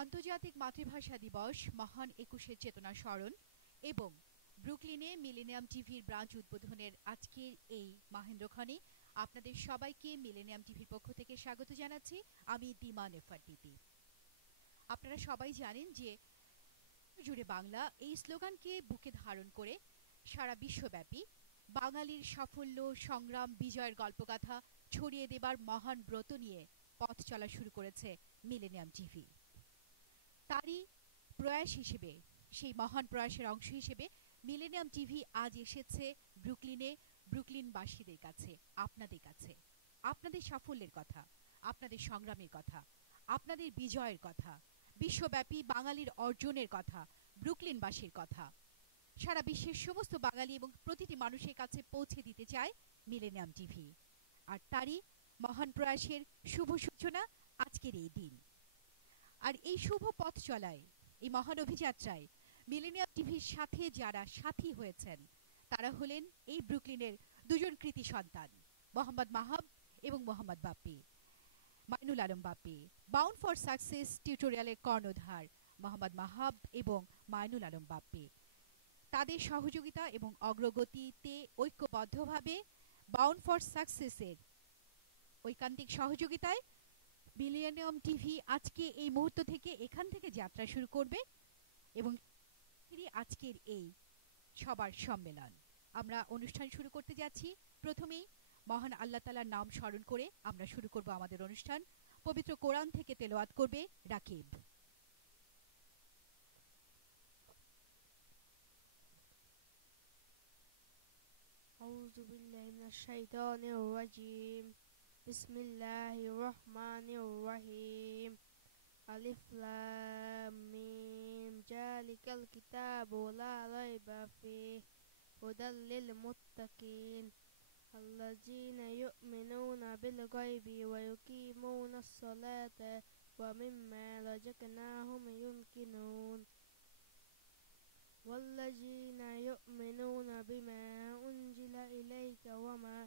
আন্তর্জাতিক মাতৃভাষা দিবস, মহান ২১শে চেতনা স্মরণ এবং ব্রুকলিনে মিলেনিয়াম টিভির ব্রাঞ্চ উদ্বোধনের আজকের এই মহেন্দ্রক্ষণে আপনাদের সবাইকে মিলেনিয়াম টিভির পক্ষ থেকে স্বাগত জানাচ্ছি। আমি দিমা নেফারদিতি। আপনারা সবাই জানেন যে জুড়ে বাংলা এই স্লোগানকে বুকে ধারণ করে সারা বিশ্বব্যাপী বাঙালির সাফল্য, সংগ্রাম, বিজয়ের গল্পগাথা ছড়িয়ে দেবার মহান ব্রত নিয়ে পথ চলা শুরু করেছে মিলেনিয়াম টিভি। তারই প্রয়াস হিসেবে, সেই মহান প্রয়াসের অংশ হিসেবে মিলেনিয়াম টিভি আজ এসেছে ব্রুকলিনে, ব্রুকলিনবাসীদের কাছে, আপনাদের কাছে। আপনাদের সাফল্যের কথা, আপনাদের সংগ্রামের কথা, আপনাদের বিজয়ের কথা, বিশ্বব্যাপী বাঙালির অর্জনের কথা, ব্রুকলিনবাসীর কথা সারা বিশ্বের সমস্ত বাঙালি এবং প্রতিটি মানুষের কাছে পৌঁছে দিতে চায় মিলেনিয়াম টিভি। আর তারই মহান প্রয়াসের শুভ সূচনা আজকের এই দিন। আর এই শুভ পথ চলায়, এই মহান অভিযাত্রায় মিলেনিয়াম টিভির সাথে যারা সাথী হয়েছেন তারা হলেন এই ব্রুকলিনের দুজন কৃতি সন্তান, মোহাম্মদ মাহাব এবং Mohammad Bappi, Mainul Alam Bappi. Bound for success টিউটোরিয়ালের কর্ণধার মোহাম্মদ মাহাব এবং মাইনুল আলম বাপ্পি। তাদের সহযোগিতা এবং অগ্রগতিতে ঐক্যবদ্ধভাবে বাউন্ড ফর সাকসেসের ঐকান্তিক সহযোগিতায় মিলেনিয়াম টিভি আজকে এই মুহূর্ত থেকে এখান থেকে যাত্রা শুরু করবে এবং আজকের এই সবার সম্মেলন। আমরা অনুষ্ঠান শুরু করতে যাচ্ছি। প্রথমেই মহান আল্লাহ তাআলার নাম স্মরণ করে আমরা শুরু করব আমাদের অনুষ্ঠান। পবিত্র কোরআন থেকে তেলাওয়াত করবে রাকিব। আউযু বিল্লাহি মিনাশ শাইতানির রাজীম। বিসমিল্লাহির রহমানির রহিম। আলিফ লাম মিম। যালিকাল কিতাবু লা রাইবা ফিহি হুদাল লিল মুত্তাকিন আল্লাযীনা ইউমিনুনা বিল গায়বি ওয়া ইউকিমুনাস সালাতা ওয়া মিম্মা রাযাকনাহুম ইউনফিকুন والذين يؤمنون بما أنزل إليك وما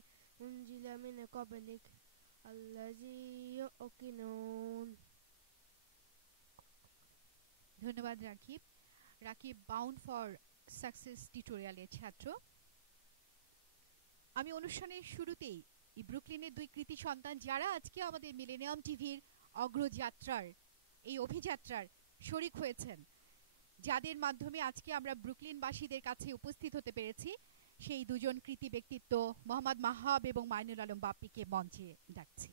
أنزل من قبلك الذي يؤمنون। ধন্যবাদ Rakib. Rakib bound for success টিউটোরিয়ালের ছাত্র। আমি অনুষ্ঠানের শুরুতেই এই ব্রুকলিনের দুই কৃতি সন্তান যারা আজকে আমাদের মিলেনিয়াম টিভির অগ্রযাত্রার এই অভিযাত্রার শরিক হয়েছেন, যাদের মাধ্যমে আজকে আমরা ব্রুকলিনবাসীদের কাছে উপস্থিত হতে পেরেছি, সেই দুজন কৃতি ব্যক্তিত্ব মোহাম্মদ মাহাব এবং মাইনুল আলম বাপ্পিকে মঞ্চে ডাকছি।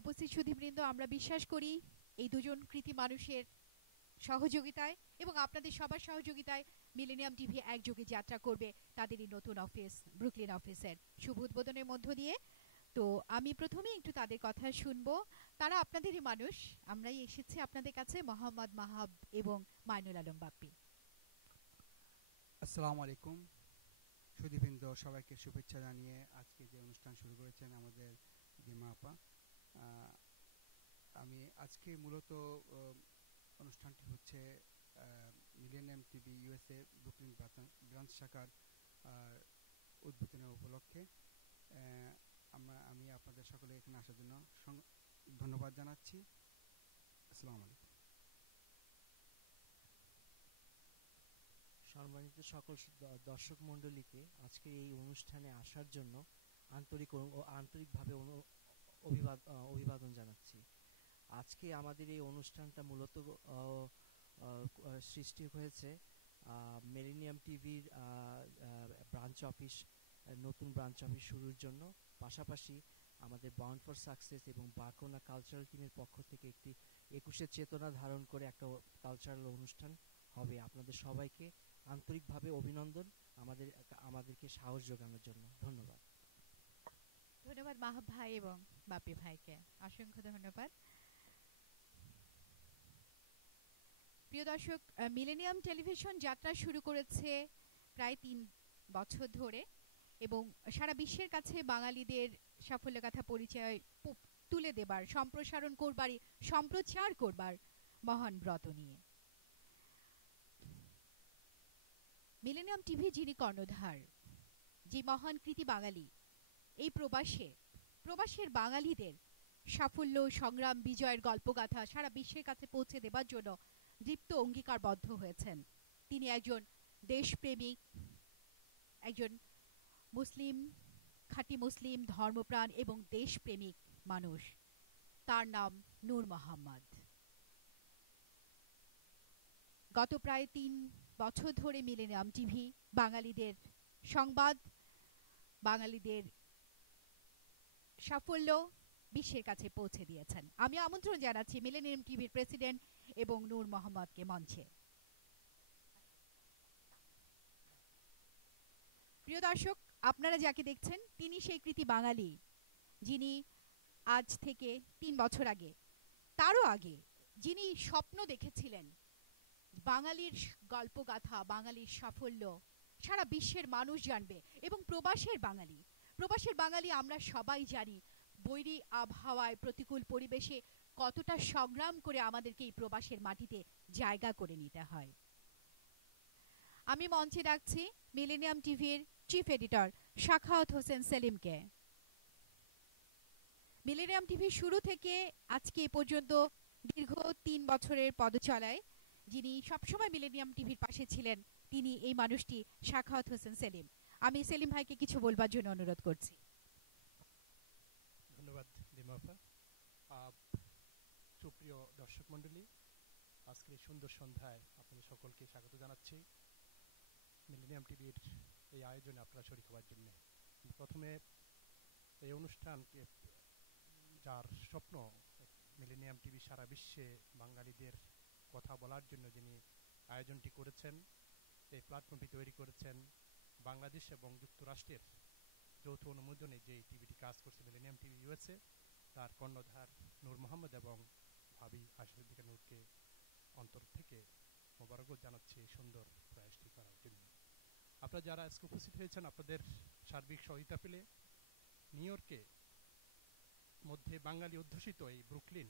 উপস্থিত সুধীবৃন্দ, আমরা বিশ্বাস করি এই দুজন কৃতি মানুষের সহযোগিতায় এবং আপনাদের সবার সহযোগিতায় মিলেনিয়াম টিভি একযোগে যাত্রা করবে তাদের এই নতুন অফিস, ব্রুকলিন অফিসের শুভ উদ্বোধনের মধ্য দিয়ে। তো আমি প্রথমে একটু তাদের কথা শুনবো। তারা আপনাদেরই মানুষ, আমরাই এসেছি আপনাদের কাছে, মোহাম্মদ মাহাব এবং মাইনুল আলম বাপ্পি। আসসালামু আলাইকুম সুধীবৃন্দ, সবাইকে শুভেচ্ছা জানিয়ে আজকে যে অনুষ্ঠান শুরু করেছেন আমাদের দিমা আপা। আমি আজকে মূলত অনুষ্ঠানটি হচ্ছে millennium TV USA Brooklyn branch শাখার উদ্বোধনের উপলক্ষে। আমি আপনাদের সকলে এখানে আসার জন্য ধন্যবাদ জানাচ্ছি। আসসালামু আলাইকুম। সম্মানিত সকল দর্শক মণ্ডলীকে আজকে এই অনুষ্ঠানে আসার জন্য আন্তরিকভাবে অভিবাদন জানাচ্ছি। আজকে আমাদের এই অনুষ্ঠানটা মূলত সৃষ্টি হয়েছে মিলেনিয়াম টিভির ব্রাঞ্চ অফিস, নতুন ব্রাঞ্চ অফিস শুরুর জন্য। পাশাপাশি আমাদের বাউন্ড ফর সাকসেস এবং বারকোনা কালচারাল টিমের পক্ষ থেকে একটি ২১শে চেতনা ধারণ করে একটা কালচারাল অনুষ্ঠান হবে। আপনাদের সবাইকে আন্তরিকভাবে অভিনন্দন আমাদেরকে সাহস যোগানোর জন্য। ধন্যবাদ। ধন্যবাদ মাহাব ভাই এবং বাপ্পি ভাইকে, অসংখ্য ধন্যবাদ। প্রিয় দর্শক, মিলেনিয়াম টেলিভিশন যাত্রা শুরু করেছে প্রায় ৩ বছর ধরে এবং সারা বিশ্বের কাছে বাঙালিদের সাফল্যগাথা পরিচয় তুলে দেবার, সম্প্রচার করবার মহান ব্রত নিয়ে। মিলেনিয়াম টিভি যিনি কর্ণধার, যে মহান কৃতি বাঙালি, এই প্রবাসের বাঙালিদের সাফল্য, সংগ্রাম, বিজয়ের গল্পগাথা সারা বিশ্বের কাছে পৌঁছে দেবার জন্য দীপ্ত অঙ্গীকারবদ্ধ হয়েছেন। তিনি একজন দেশপ্রেমিক, একজন মুসলিম, খাঁটি মুসলিম, ধর্মপ্রাণ এবং দেশপ্রেমিক মানুষ। তার নাম নূর মোহাম্মদ। গত প্রায় 3 বছর ধরে মিলেনিয়াম টিভি বাঙালিদের সংবাদ, বাঙালিদের সাফল্য বিশ্বের কাছে পৌঁছে দিয়েছেন। আমি আমন্ত্রণ জানাচ্ছি মিলেনিয়াম টিভির প্রেসিডেন্ট এবং নূর মোহাম্মদকে মঞ্চে। প্রিয় দর্শক, আপনারা যাকে দেখছেন তিনি সেই কৃতি বাঙালি, যিনি আজ থেকে 3 বছর আগে, তারও আগে, যিনি স্বপ্ন দেখেছিলেন বাঙালির গল্পগাথা, বাঙালির সাফল্য সারা বিশ্বের মানুষ জানবে। এবং প্রবাসের বাঙালি আমরা সবাই জানি বৈরী আবহাওয়ায়, প্রতিকূল পরিবেশে কতটা সংগ্রাম করে আমাদেরকে এই প্রবাসের মাটিতে জায়গা করে নিতে হয়। আমি মঞ্চে ডাকছি মিলেনিয়াম টিভির চিফ এডিটর সাখাওয়াত হোসেন সেলিমকে। মিলেনিয়াম টিভি শুরু থেকে আজকে এ পর্যন্ত দীর্ঘ 3 বছরের পদচলায় যিনি সবসময় মিলেনিয়াম টিভির পাশে ছিলেন, তিনি এই মানুষটি সাখাওয়াত হোসেন সেলিম। আমি সেলিম ভাইকে কিছু বলবার জন্য অনুরোধ করছি। ধন্যবাদ লিমাফা। সুপ্রিয় দর্শক মণ্ডলী, আজকের সুন্দর সন্ধ্যায় আপনাদের সকলকে স্বাগত জানাচ্ছি মিলেনিয়াম টিভির এই আয়োজনে আপনারা শরীক হওয়ার জন্য। প্রথমে এই অনুষ্ঠানকে, যার স্বপ্ন মিলেনিয়াম টিভি সারা বিশ্বে বাঙালিদের কথা বলার জন্য যিনি আয়োজনটি করেছেন, এই প্ল্যাটফর্মটি তৈরি করেছেন, বাংলাদেশ এবং যুক্তরাষ্ট্রের যৌথ অনুমোদনে যে টিভিটি কাজ করছে মিলেনিয়াম টিভি ইউএসএ, তার কর্ণধার নূর মোহাম্মদ এবং ভাবি আশিফুদ্দিকা নূরকে অন্তর থেকে মোবারকবাদ জানাচ্ছি এই সুন্দর প্রয়াসটি করার জন্য। আপনারা যারা আজকে উপস্থিত হয়েছেন, আপনাদের সার্বিক সহায়তা পেলে নিউ ইয়র্কে মধ্যে বাঙালি অধ্যুষিত এই ব্রুকলিন,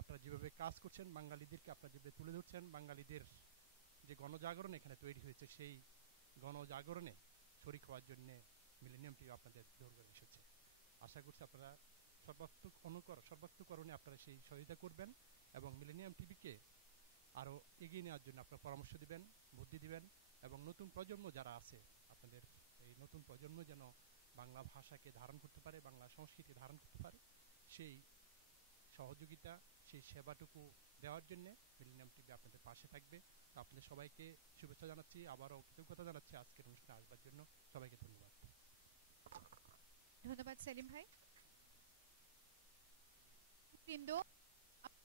আপনারা যেভাবে কাজ করছেন, বাঙালিদেরকে আপনারা যেভাবে তুলে ধরছেন, বাঙালিদের যে গণজাগরণ এখানে তৈরি হয়েছে, সেই গণজাগরণে শরিক হওয়ার জন্য মিলেনিয়াম টিভি আপনাদের দরবারে এসেছে। আশা করছি আপনারা সর্বাত্মকরণে আপনারা সেই সহায়তা করবেন এবং মিলেনিয়াম টিভিকে আরও এগিয়ে নেওয়ার জন্য আপনারা পরামর্শ দিবেন, বুদ্ধি দিবেন এবং নতুন প্রজন্ম যারা আছে, আপনাদের এই নতুন প্রজন্ম যেন বাংলা ভাষাকে ধারণ করতে পারে, বাংলা সংস্কৃতি ধারণ করতে পারে, সেই সহযোগিতা, সেই সেবাটুকু দেওয়ার জন্য মিলেনিয়াম টিভি আপনাদের পাশে থাকবে। তো আপনাদের সবাইকে শুভেচ্ছা জানাচ্ছি, আবারও কৃতজ্ঞতা জানাচ্ছি আজকের অনুষ্ঠানে আসবার জন্য। সবাইকে ধন্যবাদ। ধন্যবাদ সেলিম ভাই।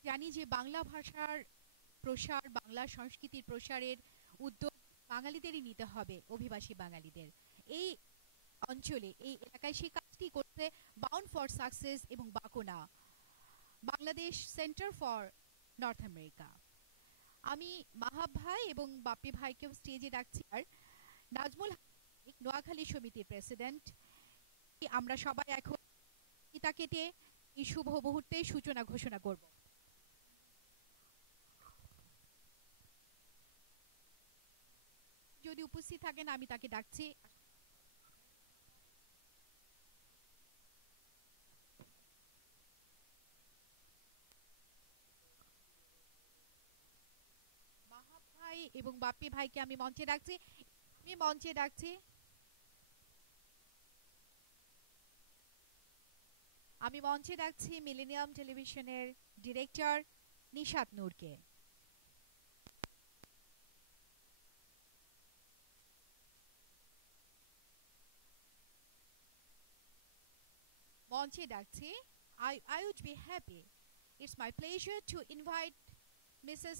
জানি যে বাংলা ভাষার প্রসার, বাংলা সংস্কৃতির প্রসারের উদ্যোগ বাঙালিদেরই নিতে হবে, অভিবাসী বাঙালিদের। এই অঞ্চলে, এই এলাকায় সেই কাজটি করতে বাউন্ড ফর সাকসেস এবং বাকোনা, Bangladesh center for north America. আমি মাহাব ভাই এবং বাপ্পি ভাইকেও স্টেজে ডাকছি। আর নাজমুল নোয়াখালী সমিতির প্রেসিডেন্ট, আমরা সবাই এখন ফিতা কেটে এই শুভ মুহূর্তে সূচনা ঘোষণা করব। যদি উপস্থিত থাকেন আমি তাকে ডাকছি। মাহাব ভাই এবং বাপ্পি ভাইকে আমি মঞ্চে ডাকছি। আমি মঞ্চে ডাকছি মিলেনিয়াম টেলিভিশনের ডিরেক্টর নিশাত নূরকে। মঞ্চে ডাকছি। I would be happy. It's my pleasure to invite Mrs.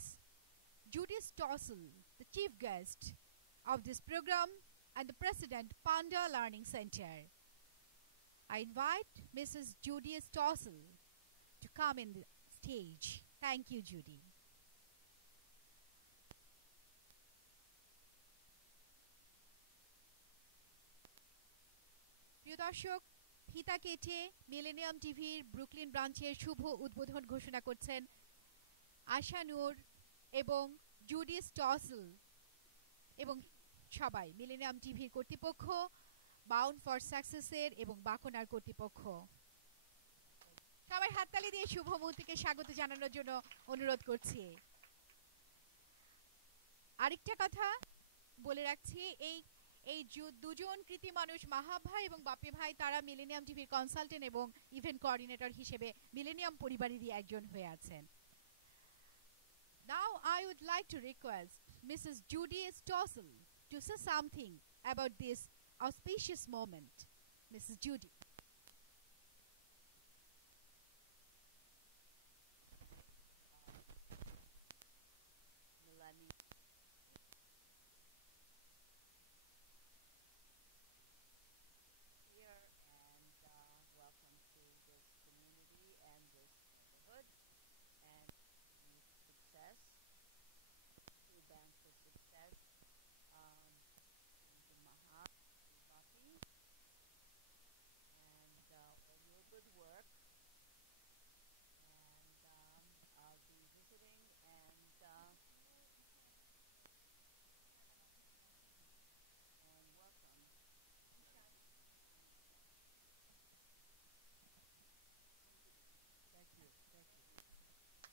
Judy Stossel, the chief guest of this program and the president, Panda Learning Center. I invite Mrs. Judy Stossel to come in the stage. Thank you, Judy. প্রিয় দর্শক, ফিতা কেটে millennium টিভির Brooklyn ব্রাঞ্চের শুভ উদ্বোধন ঘোষণা করছেন আশা নূর এবং জুডি স্টসল। এবং সবাই মিলেনিয়াম টিভির কর্তৃপক্ষ, বাউন্ড ফর সাকসেসের এবং বাকনার কর্তৃপক্ষ, সবাই হাততালি দিয়ে শুভ মুহূর্তকে স্বাগত জানানোর জন্য অনুরোধ করছি। আরেকটা কথা বলে রাখছি, এই দুজন কৃতি মানুষ মাহাব ভাই এবং বাপি ভাই, তারা মিলেনিয়াম টিভির কনসালটেন্ট এবং ইভেন্ট কোঅর্ডিনেটর হিসেবে মিলেনিয়াম পরিবারেরই একজন হয়ে আছেন। Now I would like to request Mrs. Judy Stossel to say something about this auspicious moment. Mrs. Judy.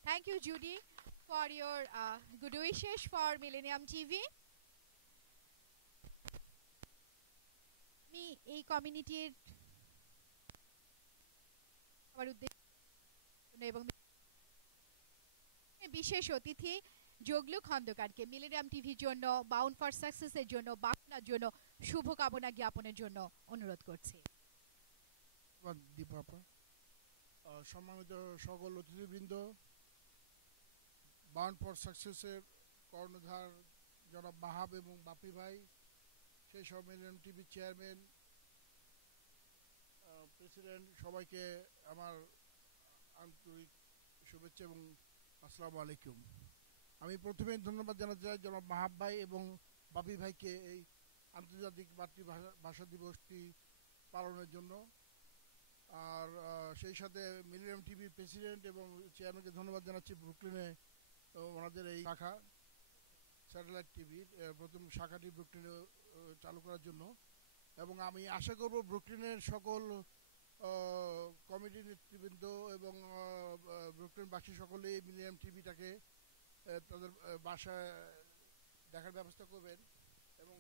Thank you, Judy, for your good wishes for Millennium TV. আমি এই কমিউনিটির এবং বিশেষ অতিথি জগলু খন্দকারকে মিলেনিয়াম টিভির জন্য, বাউন্ড ফর সাকসেসের জন্য, বাকনার জন্য শুভকামনা জ্ঞাপনের জন্য অনুরোধ করছি। সম্মানিত সকল অতিথিবৃন্দ, বাউন্ড ফর সাকসেসের কর্ণধার জনাব মাহাব এবং বাপি ভাই, সেই সব মিলেনিয়াম টিভির চেয়ারম্যান, প্রেসিডেন্ট, সবাইকে আমার আন্তরিক শুভেচ্ছা এবং আসসালামু আলাইকুম। আমি প্রথমে ধন্যবাদ জানাতে চাই জনাব মাহাব ভাই এবং বাপি ভাইকে এই আন্তর্জাতিক মাতৃভাষা দিবসটি পালনের জন্য। আর সেই সাথে মিলেনিয়াম টিভির প্রেসিডেন্ট এবং চেয়ারম্যানকে ধন্যবাদ জানাচ্ছি ব্রুকলিনে ওনাদের এই শাখা স্যাটেলাইট টিভির প্রথম শাখাটি ব্রুকলিনে চালু করার জন্য। এবং আমি আশা করব ব্রুকলিনের সকল কমিটি নেতৃবৃন্দ এবং ব্রুকলিনবাসী সকলেই মিলেনিয়াম টিভিটাকে তাদের বাসায় দেখার ব্যবস্থা করবেন। এবং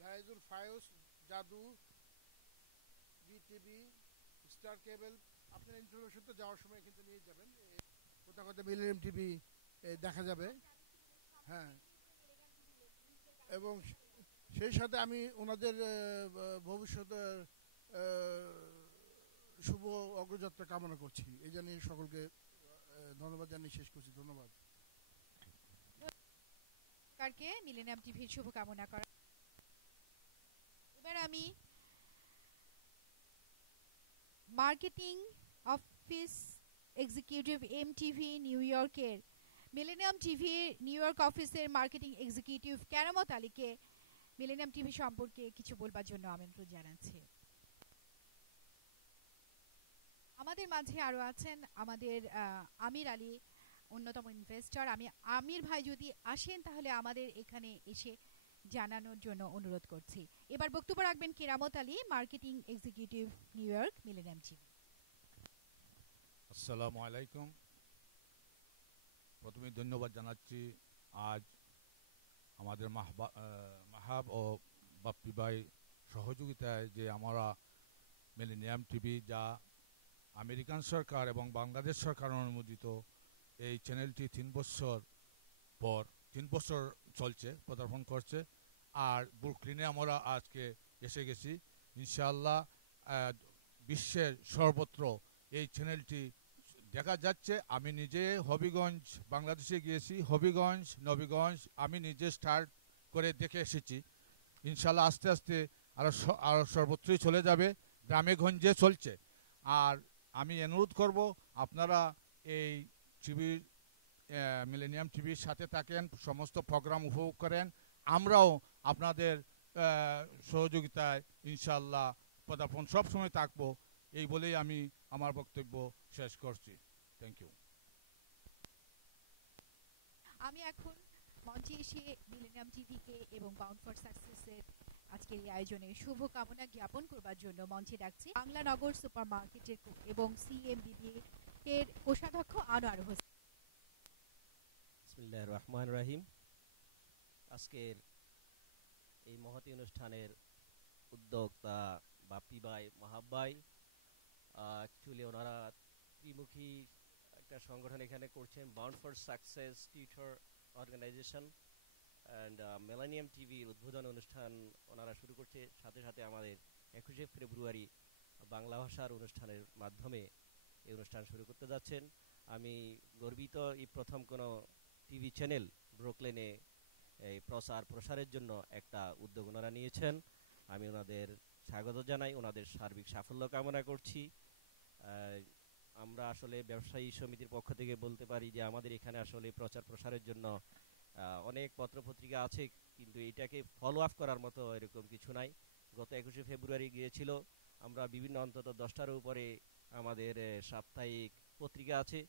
ভাইজুল ফায়ুস, জাদু, বিটিভি, স্টার কেবল, আপনার ইনফরমেশন তো যাওয়ার সময় কিন্তু নিয়ে যাবেন, কোথাও কোথাও মিলেনিয়াম টিভি দেখা যাবে। হ্যাঁ, এবং সেই সাথে আমি ওনাদের ভবিষ্যতের শুভ অগ্রযাত্রা কামনা করছি। এই জানিয়ে সকলকে ধন্যবাদ জানিয়ে শেষ করছি। ধন্যবাদ। মিলেনিয়াম টিভির শুভকামনা করা। এবার আমি marketing office executive MTV new ইয়র্কের মিলেনিয়াম টিভির নিউ ইয়র্ক অফিসের মার্কেটিং এক্সিকিউটিভ কেরামত আলীকে মিলেনিয়াম টিভি সম্পর্কে কিছু বলবার জন্য আমন্ত্রণ জানাচ্ছি। আমাদের মাঝে আরো আছেন আমাদের আমির আলী, অন্যতম ইনভেস্টর। আমি আমির ভাই যদি আসেন তাহলে আমাদের এখানে এসে জানানোর জন্য অনুরোধ করছি। এবার বক্তব্য রাখবেন Keramat Ali, marketing executive New York millennium TV. আসসালামু আলাইকুম। প্রথমে ধন্যবাদ জানাচ্ছি আজ আমাদের মাহাব ও বাপ্পি ভাই সহযোগিতায় যে আমরা মিলেনিয়াম টিভি, যা আমেরিকান সরকার এবং বাংলাদেশ সরকার অনুমোদিত, এই চ্যানেলটি 3 বছর চলছে, পদার্পণ করছে। আর ব্রুকলিনে আমরা আজকে এসে গেছি। ইনশাআল্লাহ বিশ্বের সর্বত্র এই চ্যানেলটি দেখা যাচ্ছে। আমি নিজে হবিগঞ্জ বাংলাদেশে গিয়েছি, হবিগঞ্জ, নবীগঞ্জ আমি নিজে স্টার্ট করে দেখে এসেছি। ইনশাআল্লাহ আস্তে আস্তে আরও সর্বত্রই চলে যাবে, গ্রামে গঞ্জে চলছে। আর আমি অনুরোধ করব আপনারা এই টিভির মিলেনিয়াম টিভির সাথে থাকেন, সমস্ত প্রোগ্রাম উপভোগ করেন। আমরাও আপনাদের সহযোগিতায় ইনশাআল্লাহ পদার্পণ সবসময় থাকবো, এই বলেই আমি আমার বক্তব্য শেষ করছি। Thank you. আমি এখন মঞ্চে এসে মিলেনিয়াম টিভিকে এবং বাউন্ড ফর সাকসেসের আজকের এই আয়োজনে শুভকামনা জ্ঞাপন করবার জন্য মঞ্চে ডাকছি বাংলা নগর সুপার মার্কেটের এবং সিএমবিবি এর কোষাধ্যক্ষ আনোয়ার হোসেন। বিসমিল্লাহির রহমানির রহিম। আজকের এই মহতী অনুষ্ঠানের উদ্যোক্তা বাপ্পি ভাই, মাহাব ভাই, অ্যাকচুয়ালি ওনারা ত্রিমুখী একটা সংগঠন এখানে করছেন, bound for success tutor organisation and millennium টিভির উদ্বোধন অনুষ্ঠান ওনারা শুরু করছে। সাথে সাথে আমাদের 21শে ফেব্রুয়ারি বাংলা ভাষার অনুষ্ঠানের মাধ্যমে এই অনুষ্ঠান শুরু করতে যাচ্ছেন। আমি গর্বিত, এই প্রথম কোনো টিভি চ্যানেল ব্রুকলিনে এই প্রসারের জন্য একটা উদ্যোগ ওনারা নিয়েছেন। আমি ওনাদের স্বাগত জানাই, ওনাদের সার্বিক সাফল্য কামনা করছি। আমরা আসলে ব্যবসায়ী সমিতির পক্ষ থেকে বলতে পারি যে আমাদের এখানে আসলে প্রচার প্রসারের জন্য অনেক পত্রপত্রিকা আছে, কিন্তু এটাকে ফলো আপ করার মতো এরকম কিছু নাই। গত 21শে ফেব্রুয়ারি গিয়েছিল, আমরা বিভিন্ন অন্তত 10টার উপরে আমাদের সাপ্তাহিক পত্রিকা আছে।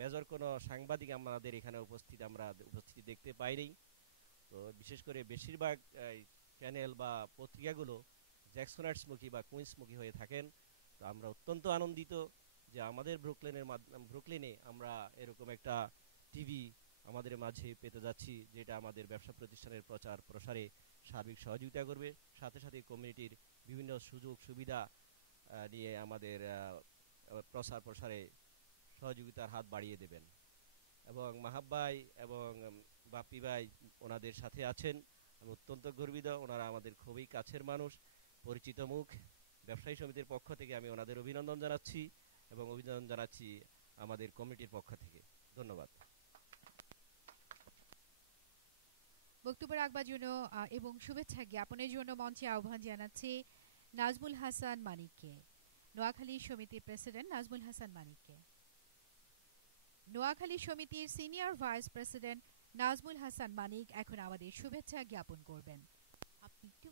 মেজর কোনো সাংবাদিক আমাদের এখানে উপস্থিতি দেখতে পাইনি। তো বিশেষ করে বেশিরভাগ চ্যানেল বা পত্রিকাগুলো জ্যাকসনাইটসমুখী বা কুইন্সমুখী হয়ে থাকেন। তো আমরা অত্যন্ত আনন্দিত যে আমাদের ব্রুকলিনে আমরা এরকম একটা টিভি আমাদের মাঝে পেতে যাচ্ছি, যেটা আমাদের ব্যবসা প্রতিষ্ঠানের প্রচার প্রসারে সার্বিক সহযোগিতা করবে, সাথে সাথে কমিউনিটির বিভিন্ন সুযোগ সুবিধা নিয়ে আমাদের প্রচার প্রসারে সহযোগিতার হাত বাড়িয়ে দেবেন। এবং মাহাব ভাই এবং বাপ্পি ভাই ওনাদের সাথে আছেন, আমি অত্যন্ত গর্বিত। ওনারা আমাদের খুবই কাছের মানুষ, পরিচিত মুখ। ব্যবসায়ী সমিতির পক্ষ থেকে আমি ওনাদের অভিনন্দন জানাচ্ছি এবং অভিনন্দন জানাচ্ছি আমাদের কমিটির পক্ষ থেকে। ধন্যবাদ। বক্তব্য রাখবার জন্য এবং শুভেচ্ছা জ্ঞাপনের জন্য মঞ্চে আহ্বান জানাচ্ছি নাজমুল হাসান মানিককে, নোয়াখালী সমিতির প্রেসিডেন্ট নাজমুল হাসান মানিককে। নোয়াখালী সমিতির senior vice president Nazmul Hasan Manik এখন আমাদের শুভেচ্ছা জ্ঞাপন করবেন। আপনি একটু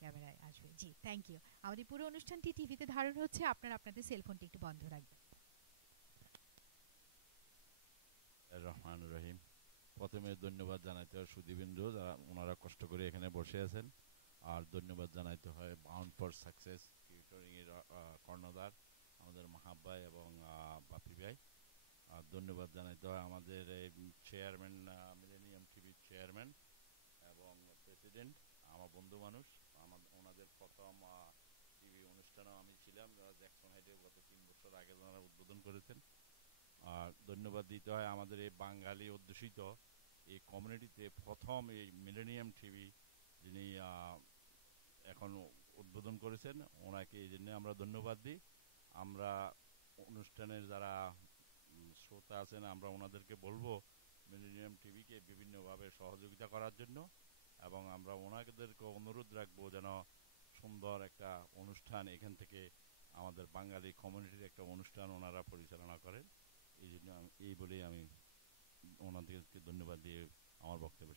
ক্যামেরায় আসবেন। জি, থ্যাংক ইউ। আমাদের পুরো অনুষ্ঠানটি টিভিতে ধারণ হচ্ছে, আপনারা আপনাদের সেলফোনটি একটু বন্ধ রাখবেন। রহমানুর রহিম। প্রথমে ধন্যবাদ জানাইতে হয় সুদীবৃন্দ, যারা ওনারা কষ্ট করে এখানে বসে আছেন। আর ধন্যবাদ জানাইতে হয় বাউন্ড ফর সাকসেস টিউটরিং এর কর্ণধার আমাদের মাহাব ভাই এবং বাপি ভাই। আর ধন্যবাদ জানাইতে হয় আমাদের চেয়ারম্যান, মিলেনিয়াম টিভির চেয়ারম্যান এবং প্রেসিডেন্ট, আমার বন্ধু মানুষ। ওনাদের প্রথম টিভি অনুষ্ঠানেও আমি ছিলাম, যারা জ্যাকসন হাইডে গত 3 বছর আগে ওনারা উদ্বোধন করেছেন। আর ধন্যবাদ দিতে হয় আমাদের এই বাঙালি অধ্যুষিত এই কমিউনিটিতে প্রথম এই মিলেনিয়াম টিভি যিনি এখন উদ্বোধন করেছেন, ওনাকে এই জন্য আমরা ধন্যবাদ দিই। আমরা অনুষ্ঠানের যারা শ্রোতা আছেন, আমরা ওনাদেরকে বলবো মিলেনিয়াম টিভিকে বিভিন্নভাবে সহযোগিতা করার জন্য, এবং আমরা ওনাদেরকে অনুরোধ রাখবো যেন সুন্দর একটা অনুষ্ঠান এখান থেকে আমাদের বাঙালি কমিউনিটির একটা অনুষ্ঠান ওনারা পরিচালনা করেন। এই জন্য এই বলেই আমি ওনাদেরকে ধন্যবাদ দিয়ে আমার বক্তব্য।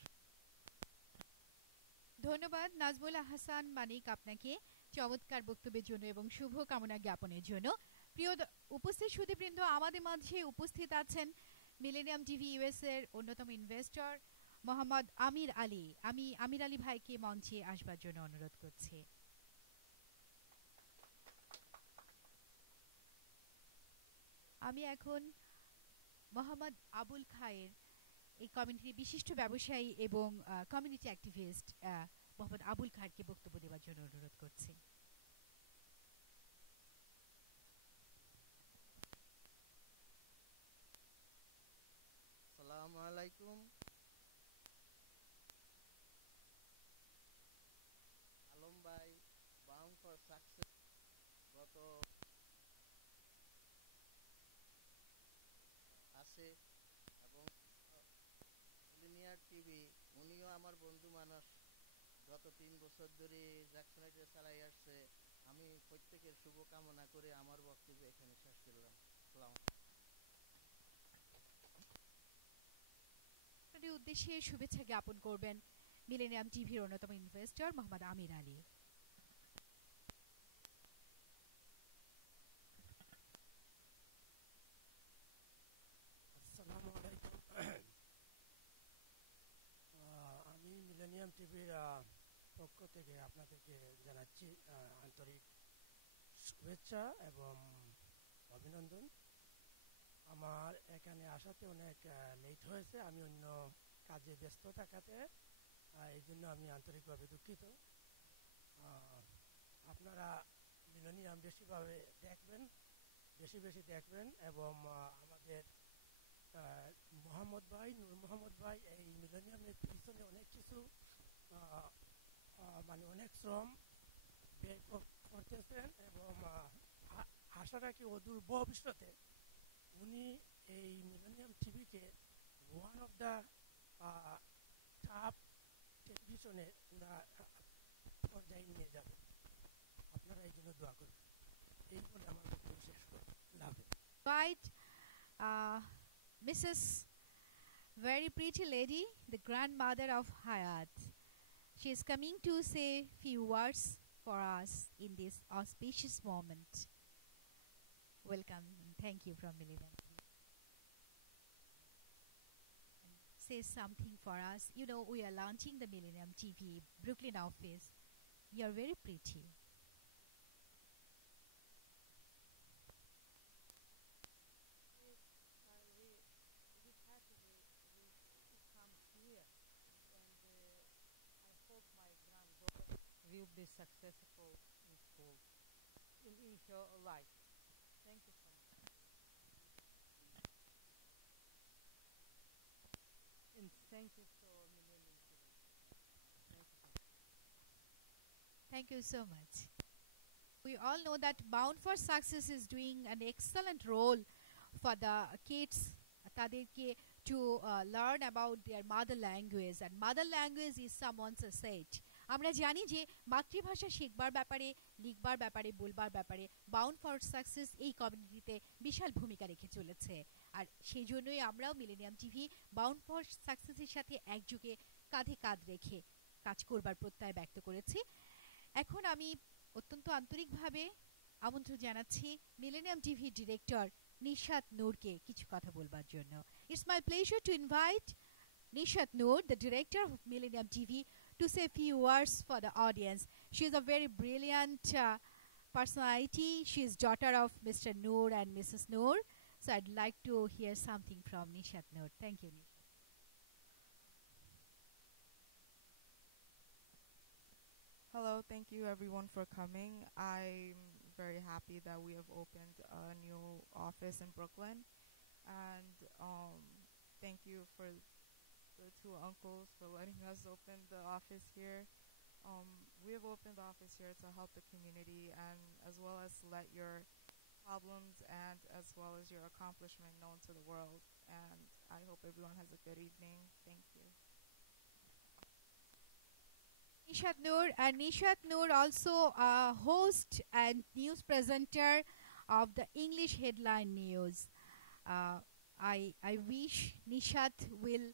ধন্যবাদ নাজমুল হাসান মানিক আপনাকে চমৎকার বক্তব্যের জন্য এবং শুভ কামনা জ্ঞাপনের জন্য। প্রিয় উপস্থিত সুধীবৃন্দ, আমাদের মাঝে উপস্থিত আছেন মিলেনিয়াম টিভি ইউএস এর অন্যতম ইনভেস্টর মোহাম্মদ আমির আলী। আমি আমির আলী ভাইকে মঞ্চে আসবার জন্য অনুরোধ করছি। আমি এখন মোহাম্মদ আবুল খায়ের, এই কমিউনিটির বিশিষ্ট ব্যবসায়ী এবং কমিউনিটি অ্যাক্টিভিস্ট মোহাম্মদ আবুল খায়েরকে বক্তব্য দেওয়ার জন্য অনুরোধ করছি। আসসালামু আলাইকুম। আলম ভাই বাউন্ড ফর সাকসেস গত আছে এবং লিনিয়ার টিভি উনিও আমার বন্ধু মানুষ, গত 3 বছর ধরে জ্যাকসনাইটে চালাই আসছে। আমি প্রত্যেকের শুভ কামনা করে আমার বক্তব্য এখানে শেষ করলাম। আপনাদের উদ্দেশ্যে শুভেচ্ছা জ্ঞাপন করবেন মিলেনিয়াম টিভির অন্যতম ইনভেস্টর মোহাম্মদ আমির আলী। আসসালামু আলাইকুম। টিভির পক্ষ থেকে আপনাদেরকে জানাচ্ছি আন্তরিক শুভেচ্ছা এবং অভিনন্দন। আমার এখানে আসাতে অনেক লেট হয়েছে, আমি অন্য কাজে ব্যস্ত থাকাতে এই জন্য আমি আন্তরিকভাবে দুঃখিত। আপনারা মিলেনিয়াম বেশিভাবে দেখবেন, বেশি বেশি দেখবেন এবং আমাদের মোহাম্মদ ভাই, নূর মোহাম্মদ ভাই এই মিলেনিয়ামের পিছনে অনেক কিছু মানে অনেক শ্রম ব্যয় করতেছেন এবং আশা রাখি অদূর ভবিষ্যতে উনি এই মিলেনিয়াম টিভিকে ওয়ান অফ দ্য টপ টেলিভিশনে পর্যায়ে নিয়ে যাবে। আপনারা এই জন্য দোয়া করবেন। এই বলে আমার বক্তব্য শেষ করব। লাভ। Right, Mrs. Very pretty lady, the grandmother of Hayat. She is coming to say few words for us in this auspicious moment. Welcome and thank you from Millennium TV. And say something for us. You know, we are launching the Millennium TV Brooklyn office. You are very pretty. Will be successful in school, in her life. Thank you so much. And thank you to Millennium TV. Thank you so much. We all know that Bound for Success is doing an excellent role for the kids taderke to learn about their mother language, and mother language is someone's asset. আমরা জানি যে মাতৃভাষা শিখবার ব্যাপারে, লিখবার ব্যাপারে, বলবার ব্যাপারে bound for success এই কমিউনিটিতে বিশাল ভূমিকা রেখে চলেছে। আর সেই জন্যই আমরাও মিলেনিয়াম টিভি বাউন্ড ফর সাকসেসের সাথে একযোগে কাঁধে কাঁধ রেখে কাজ করবার প্রত্যয় ব্যক্ত করেছি। এখন আমি অত্যন্ত আন্তরিকভাবে আমন্ত্রণ জানাচ্ছি মিলেনিয়াম টিভি ডিরেক্টর নিশাত নূরকে কিছু কথা বলবার জন্য। It's my pleasure to invite Nishat Noor, the director of Millennium TV, to say a few words for the audience. She is a very brilliant personality. She is daughter of Mr. Noor and Mrs. Noor. So I'd like to hear something from Nishat Noor. Thank you, Nishat. Hello, thank you everyone for coming. I'm very happy that we have opened a new office in Brooklyn, and thank you for the two uncles for letting us open the office here. We have opened the office here to help the community and as well as let your problems and as well as your accomplishment known to the world. And I hope everyone has a good evening. Thank you. Nishat Noor, and Nishat Noor also a host and news presenter of the English headline news. I wish Nishat will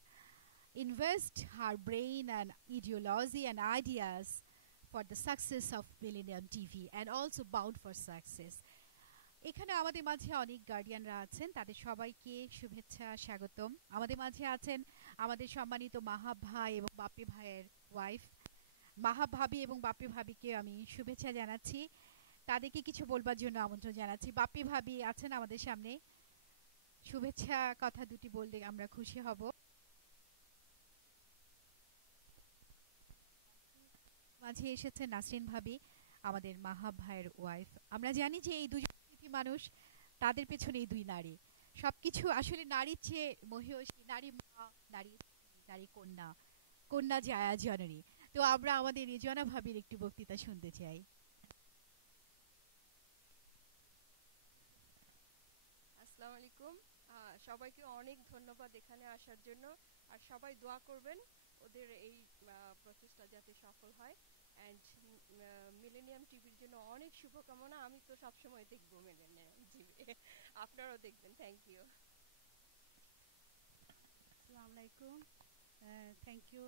invest her brain and ideology and ideas for the success of Millennium TV and also Bound for Success. এখানে আমাদের মাঝে অনেক গার্ডিয়ানরা আছেন, তাদের সবাইকে শুভেচ্ছা স্বাগতম। আমাদের মাঝে আছেন আমাদের সম্মানিত মাহাব ভাই এবং বাপ্পি ভাইয়ের ওয়াইফ। মাহাব ভাবি এবং বাপ্পি ভাবিকে আমি শুভেচ্ছা জানাচ্ছি, তাদেরকে কিছু বলবার জন্য আমন্ত্রণ জানাচ্ছি। বাপ্পি ভাবি আছেন আমাদের সামনে, শুভেচ্ছা কথা দুটি বললে আমরা খুশি হব। মাঝে এসেছে নাসরিন ভাবি, আমাদের মাহাব ভাইয়ের ওয়াইফ। আমরা জানি যে এই দুজন মানুষ, তাদের পেছনে এই দুই নারী। সবকিছু আসলে নারীর চেয়ে মহিষী, নারী মা, নারী নারী কন্যা, কন্যা জায়া জননী। তো আমরা আমাদের রেজনা ভাবির একটি বক্তৃতা শুনতে চাই। আসসালামু আলাইকুম, সবাইকে অনেক ধন্যবাদ এখানে আসার জন্য। আর সবাই দোয়া করবেন ওদের এই প্রচেষ্টা যাতে সফল হয়। অ্যান্ড মিলেনিয়াম টিভির জন্য অনেক শুভকামনা। আমি তো সবসময় দেখবো মিলেনিয়াম টিভি, আপনারাও দেখবেন। Thank you. আসসালামু আলাইকুম, থ্যাংক ইউ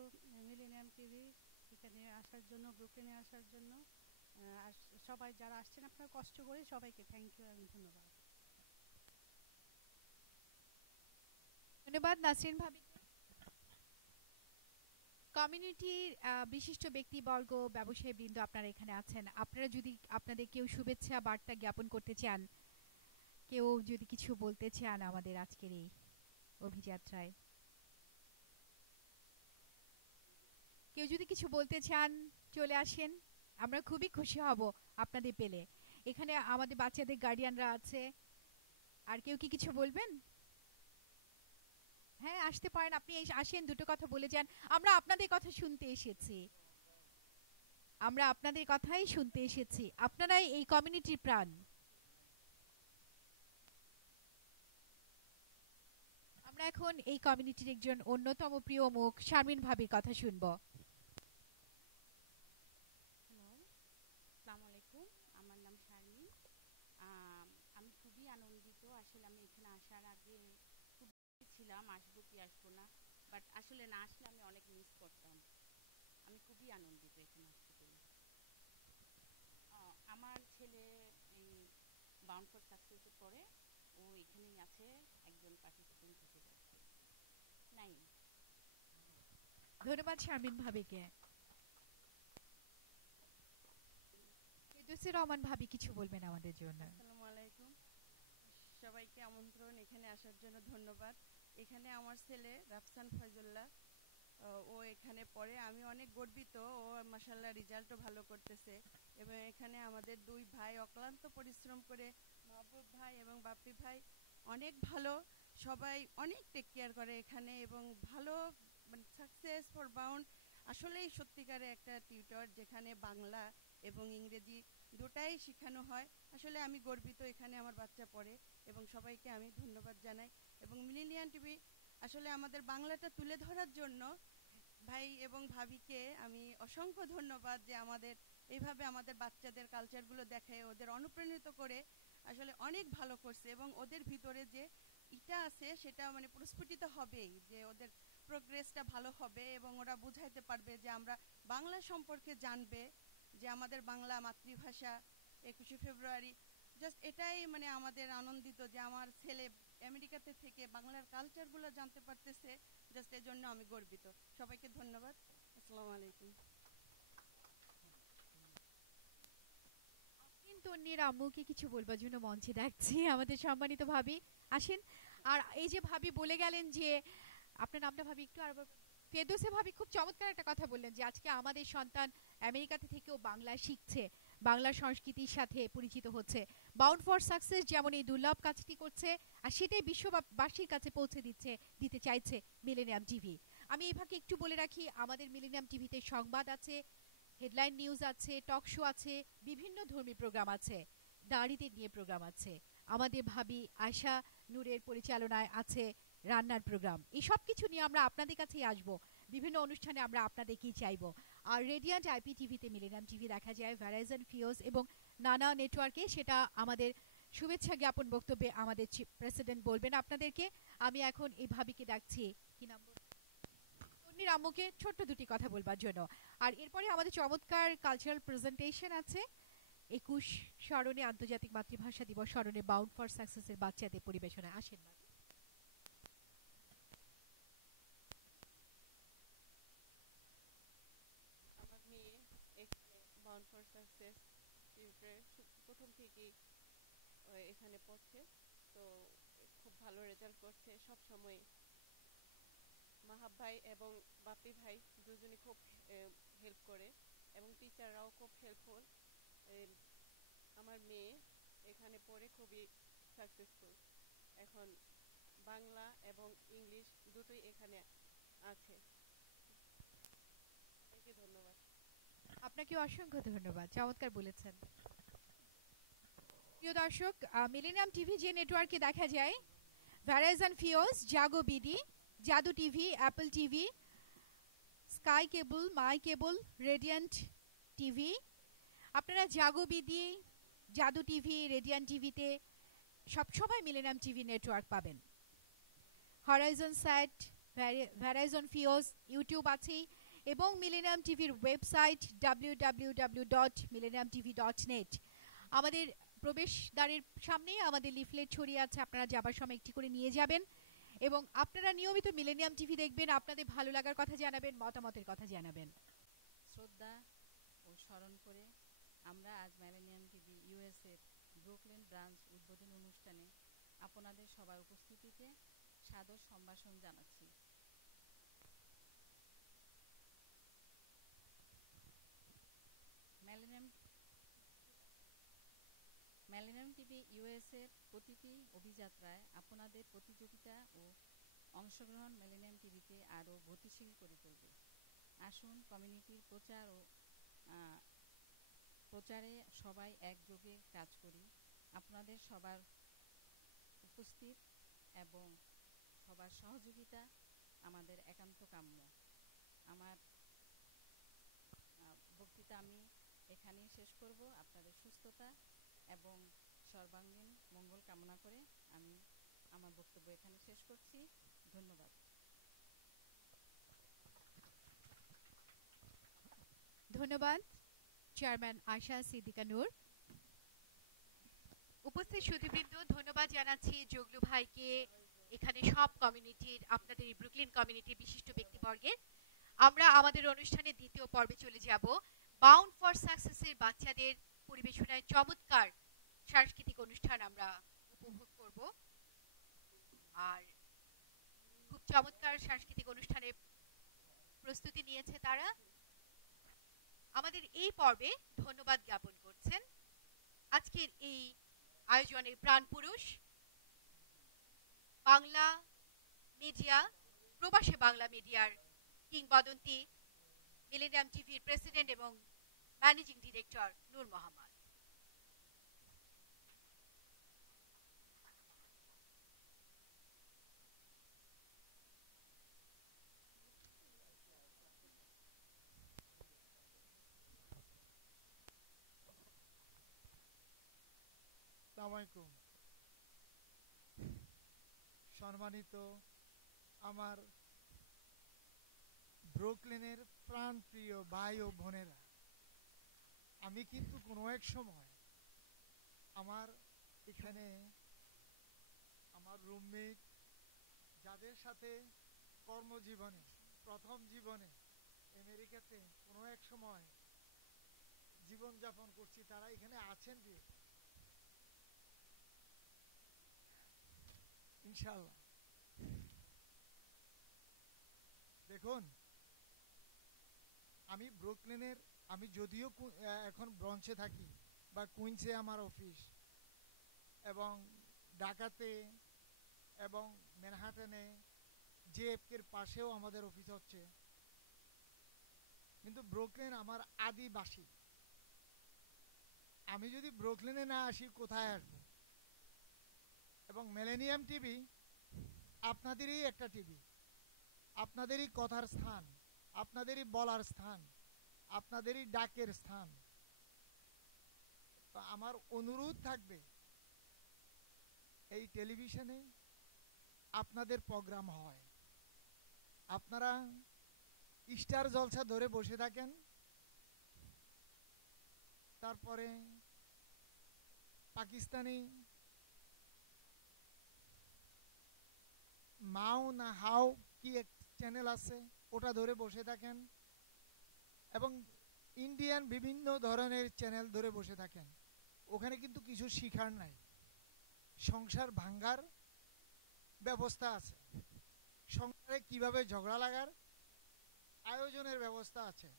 মিলেনিয়াম টিভি এখানে আসার জন্য, ব্রুকলিনে আসার জন্য। আর সবাই যারা আসছেন আপনারা কষ্ট করে, সবাইকে থ্যাংক ইউ এবং ধন্যবাদ। ধন্যবাদ নাসরিন ভাবি। কমিউনিটির বিশিষ্ট ব্যক্তিবর্গ, ব্যবসায়ীবৃন্দ আপনারা এখানে আছেন, আপনারা যদি আপনাদের কেউ শুভেচ্ছা বার্তা জ্ঞাপন করতে চান, কেউ যদি কিছু বলতে চান আমাদের আজকের এই অভিযাত্রায়, কেউ যদি কিছু বলতে চান চলে আসেন, আমরা খুবই খুশি হব আপনাদের পেলে। এখানে আমাদের বাচ্চাদের গার্ডিয়ানরা আছে। আর কেউ কি কিছু বলবেন? হ্যাঁ, আসতে পারেন, আপনি আসেন, দুটো কথা বলে যান। আমরা আপনাদের কথা শুনতে এসেছি, আমরা আপনাদের কথাই শুনতে এসেছি। আপনারাই এই কমিউনিটির প্রাণ। আমরা এখন এই কমিউনিটির একজন অন্যতম প্রিয় মুখ শারমিন ভাবির কথা শুনবো। আসসালামু আলাইকুম, আমার নাম শারমিন। আমি খুবই আনন্দিত। আসলে আমি এখানে আসার আগে খুব ছিলাম আসবো কি আসবো না, বাট আসলে না আসলে আমি অনেক মিস করতাম। আমি খুবই আনন্দিত এখানে আসতে পেরে। আমার ছেলে এই বাউন্ড ফর সাকসেসে পড়ে, ও এখানেই আছে, একজন পার্টিসিপেন্ট হিসেবে। নাই, ধন্যবাদ শারমিন ভাবিকে। ফেরদৌসী রহমান ভাবি কিছু বলবেন আমাদের জন্য। আসসালামু আলাইকুম, সবাইকে আমন্ত্রণ এখানে আসার জন্য ধন্যবাদ। এখানে আমার ছেলে রাফসান ফয়জুল্লাহ, ও এখানে পড়ে। আমি অনেক গর্বিত, ও মাশাআল্লাহ রেজাল্টও ভালো করতেছে। এবং এখানে আমাদের দুই ভাই অক্লান্ত পরিশ্রম করে, মাহবুব ভাই এবং বাপ্পি ভাই অনেক ভালো, সবাই অনেক টেক কেয়ার করে এখানে। এবং ভালো মানে সাকসেস ফর বাউন্ড আসলেই সত্যিকারে একটা টিউটর, যেখানে বাংলা এবং ইংরেজি দুটাই শেখানো হয়। আসলে আমি গর্বিত এখানে আমার বাচ্চা পড়ে, এবং সবাইকে আমি ধন্যবাদ জানাই। এবং মিলেনিয়াম টিভি আসলে আমাদের বাংলাটা তুলে ধরার জন্য ভাই এবং ভাবিকে আমি অসংখ্য ধন্যবাদ, যে আমাদের এইভাবে আমাদের বাচ্চাদের কালচারগুলো দেখে ওদের অনুপ্রাণিত করে আসলে অনেক ভালো করছে। এবং ওদের ভিতরে যে এটা আছে সেটা মানে প্রস্ফুটিত হবেই, যে ওদের প্রোগ্রেসটা ভালো হবে এবং ওরা বুঝাইতে পারবে যে আমরা বাংলা সম্পর্কে জানবে, যে আমাদের বাংলা মাতৃভাষা। 21শে ফেব্রুয়ারি জাস্ট এটাই মানে আমাদের আনন্দিত, যে আমার ছেলে আমেরিকাতে থেকে বাংলার কালচারগুলো জানতে পারতেছে। জাস্ট এর জন্য আমি গর্বিত। সবাইকে ধন্যবাদ। আসসালামু আলাইকুম। তন্নির আম্মুকে কিছু বলবার জন্য মঞ্চে ডাকছি, আমাদের সম্মানিত ভাবি আসেন। আর এই যে ভাবি বলে গেলেন যে আপনার নামটা ভাবি একটু আর ফেরদৌসী ভাবি খুব চমৎকার একটা কথা বললেন, যে আজকে আমাদের সন্তান আমেরিকাতে থেকেও বাংলা শিখছে, বাংলা সংস্কৃতির সাথে পরিচিত হচ্ছে। বাউন্ড ফর সাকসেস যেমন এই দুর্লভ কাজটি করছে, আর সেটাই বিশ্ববাসীর কাছে পৌঁছে দিতে চাইছে মিলেনিয়াম টিভি। আমি এই ভাগে একটু বলে রাখি, আমাদের মিলেনিয়াম টিভিতে সংবাদ আছে, হেডলাইন নিউজ আছে, টক শো আছে, বিভিন্ন ধর্মী প্রোগ্রাম আছে, নারীদের নিয়ে প্রোগ্রাম আছে, আমাদের ভাবি আয়শা নূরের পরিচালনায় আছে রান্নার প্রোগ্রাম। এই সব কিছু নিয়ে আমরা আপনাদের কাছেই আসবো, বিভিন্ন অনুষ্ঠানে আমরা আপনাদেরকেই চাইবো। আর রেডিয়ান্ট আইপি টিভিতে মিলেনিয়াম টিভি দেখা যায়, ভ্যারাইজন ফিওস এবং নানা নেটওয়ার্কে। সেটা আমাদের শুভেচ্ছা জ্ঞাপন বক্তব্যে আমাদের প্রেসিডেন্ট বলবেন আপনাদেরকে। আমি এখন এই ভাবিকে ডাকছি, কি নাম তন্নির আম্মুকে ছোট্ট দুটি কথা বলবার জন্য। আর এরপরে আমাদের চমৎকার কালচারাল প্রেজেন্টেশন আছে 21 স্মরণে, আন্তর্জাতিক মাতৃভাষা দিবস স্মরণে বাউন্ড ফর সাকসেসের বাচ্চাদের পরিবেশনায়। আসেন না আমার মেয়ে বাউন্ড ফর সাকসেস প্রথম থেকেই এখানে পড়ছে, তো খুব ভালো রেজাল্ট করছে। সব সময় মাহাব ভাই এবং বাপি ভাই দুজনে খুব হেল্প করে, এবং টিচাররাও খুব হেল্পফুল। আমার মেয়ে এখানে পড়ে খুবই সাকসেসফুল। এখন বাংলা এবং ইংলিশ দুটোই এখানে আছে। ধন্যবাদ। আপনাকে অসংখ্য ধন্যবাদ, চমৎকার বলেছেন। প্রিয় দর্শক, মিলেনিয়াম টিভি যে নেটওয়ার্কে দেখা যায়, ভ্যারাইজন ফিওস, জাগো বিডি, জাদু টিভি, অ্যাপল টিভি, স্কাই কেবল, মাই কেবল, রেডিয়ান্ট টিভি। আপনারা জাগো বিডি, জাদু টিভি, রেডিয়ান্ট টিভিতে সবসময় মিলেনিয়াম টিভি নেটওয়ার্ক পাবেন। হরাইজন স্যাট, ভ্যারাইজন ফিওস, ইউটিউব আছেই, এবং মিলেনিয়াম টিভির ওয়েবসাইট www.millenniumtv.net। আমাদের প্রবেশদ্বারের সামনেই আমাদের লিফলেট ছড়িয়ে আছে, আপনারা যাবার সময় একটি করে নিয়ে যাবেন। এবং আপনারা নিয়মিত মিলেনিয়াম টিভি দেখবেন, আপনাদের ভালো লাগার কথা জানাবেন, মতামতের কথা জানাবেন। শ্রদ্ধা ও স্মরণ করে আমরা আজ millennium TV USA Brooklyn branch উদ্বোধন অনুষ্ঠানে আপনাদের সবার উপস্থিতিতে সাদর সম্ভাষণ জানাচ্ছি। মিলেনিয়াম টিভি ইউএসএ প্রতিটি অভিযাত্রায় আপনাদের প্রতিযোগিতা ও অংশগ্রহণ মিলেনিয়াম টিভিকে আরও গতিশীল করে তুলবে। আসুন কমিউনিটির প্রচারে সবাই একযোগে কাজ করি। আপনাদের সবার উপস্থিত এবং সবার সহযোগিতা আমাদের একান্ত কাম্য। আমার বক্তৃতা আমি এখানেই শেষ করব। আপনাদের সুস্থতা এবং সর্বাঙ্গীন মঙ্গল কামনা করে আমি আমার বক্তব্য এখানে শেষ করছি। ধন্যবাদ। ধন্যবাদ চেয়ারম্যান আয়শা সিদ্দিকা নূর। উপস্থিত সুধীবৃন্দ, ধন্যবাদ জানাচ্ছি জগলু ভাইকে, এখানে সব কমিউনিটির, আপনাদের এই ব্রুকলিন কমিউনিটির বিশিষ্ট ব্যক্তিবর্গের। আমরা আমাদের অনুষ্ঠানের দ্বিতীয় পর্বে চলে যাব। বাউন্ড ফর সাকসেসের বাচ্চাদের পরিবেশনায় চমৎকার সাংস্কৃতিক অনুষ্ঠান আমরা উপভোগ করব। আর খুব চমৎকার সাংস্কৃতিক অনুষ্ঠানের প্রস্তুতি নিয়েছে তারা। আমাদের এই পর্বে ধন্যবাদ জ্ঞাপন করছেন আজকের এই আয়োজনের প্রাণপুরুষ, বাংলা মিডিয়া, প্রবাসী বাংলা মিডিয়ার কিংবদন্তি, মিলেনিয়াম টিভির প্রেসিডেন্ট এবং ম্যানেজিং ডিরেক্টর নূর মোহাম্মদ। আসসালামু আলাইকুম। সম্মানিত আমার ব্রুকলিনের প্রাণপ্রিয় ভাই ও বোনেরা, আমি কিন্তু কোনো এক সময় আমার এখানে আমার রুমমেট, যাদের সাথে কর্মজীবনে প্রথম জীবনে আমেরিকাতে কোনো এক সময় জীবনযাপন করছি, তারা এখানে আছেন যে ইনশাআল্লাহ। দেখুন, আমি ব্রুকলিনের, আমি যদিও এখন ব্রঞ্চে থাকি বা কুইন্সে আমার অফিস, এবং ঢাকাতে এবং ম্যানহাটনে জেএফকের পাশেও আমাদের অফিস হচ্ছে, কিন্তু ব্রুকলিন আমার আদিবাসী। আমি যদি ব্রুকলিনে না আসি কোথায় আসবো? এবং মিলেনিয়াম টিভি আপনাদেরই একটা টিভি, আপনাদেরই কথার স্থান, আপনাদেরই বলার স্থান, আপনাদেরই ডাকের স্থান। তো আমার অনুরোধ থাকবে, এই টেলিভিশনে আপনাদের প্রোগ্রাম হয়, আপনারা স্টার জলসা ধরে বসে থাকেন, তারপরে পাকিস্তানি মাও না হাও কি এক চ্যানেল আছে, ওটা ধরে বসে থাকেন, এবং ইন্ডিয়ান বিভিন্ন ধরনের চ্যানেল ধরে বসে থাকেন। ওখানে কিন্তু কিছু শিখার নাই, সংসার ভাঙ্গার ব্যবস্থা আছে, সংসারে কিভাবে ঝগড়া লাগার আয়োজনের ব্যবস্থা আছে।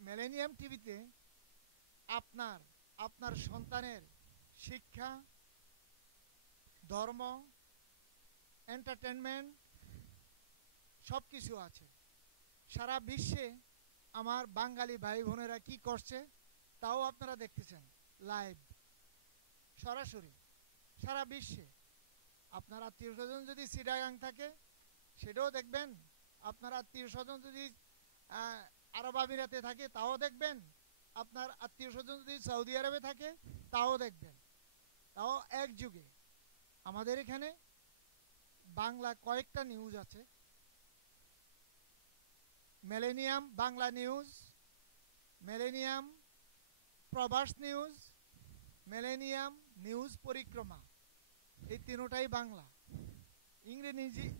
মিলেনিয়াম টিভিতে আপনার আপনার সন্তানের শিক্ষা, ধর্ম, এন্টারটেনমেন্ট সব কিছু আছে। সারা বিশ্বে আমার বাঙালি ভাই বোনেরা কি করছে তাও আপনারা দেখতেছেন লাইভ, সরাসরি সারা বিশ্বে। আপনার আত্মীয় স্বজন যদি চিটাগাং থাকে সেটাও দেখবেন, আপনার আত্মীয় স্বজন যদি আরব আমিরাতে থাকে তাও দেখবেন, আপনার আত্মীয় স্বজন যদি সৌদি আরবে থাকে তাও দেখবেন, তাও এক যুগে। আমাদের এখানে বাংলা কয়েকটা নিউজ আছে, মিলেনিয়াম বাংলা নিউজ, মিলেনিয়াম প্রবাস নিউজ, মিলেনিয়াম নিউজ পরিক্রমা, এই তিনোটাই বাংলা।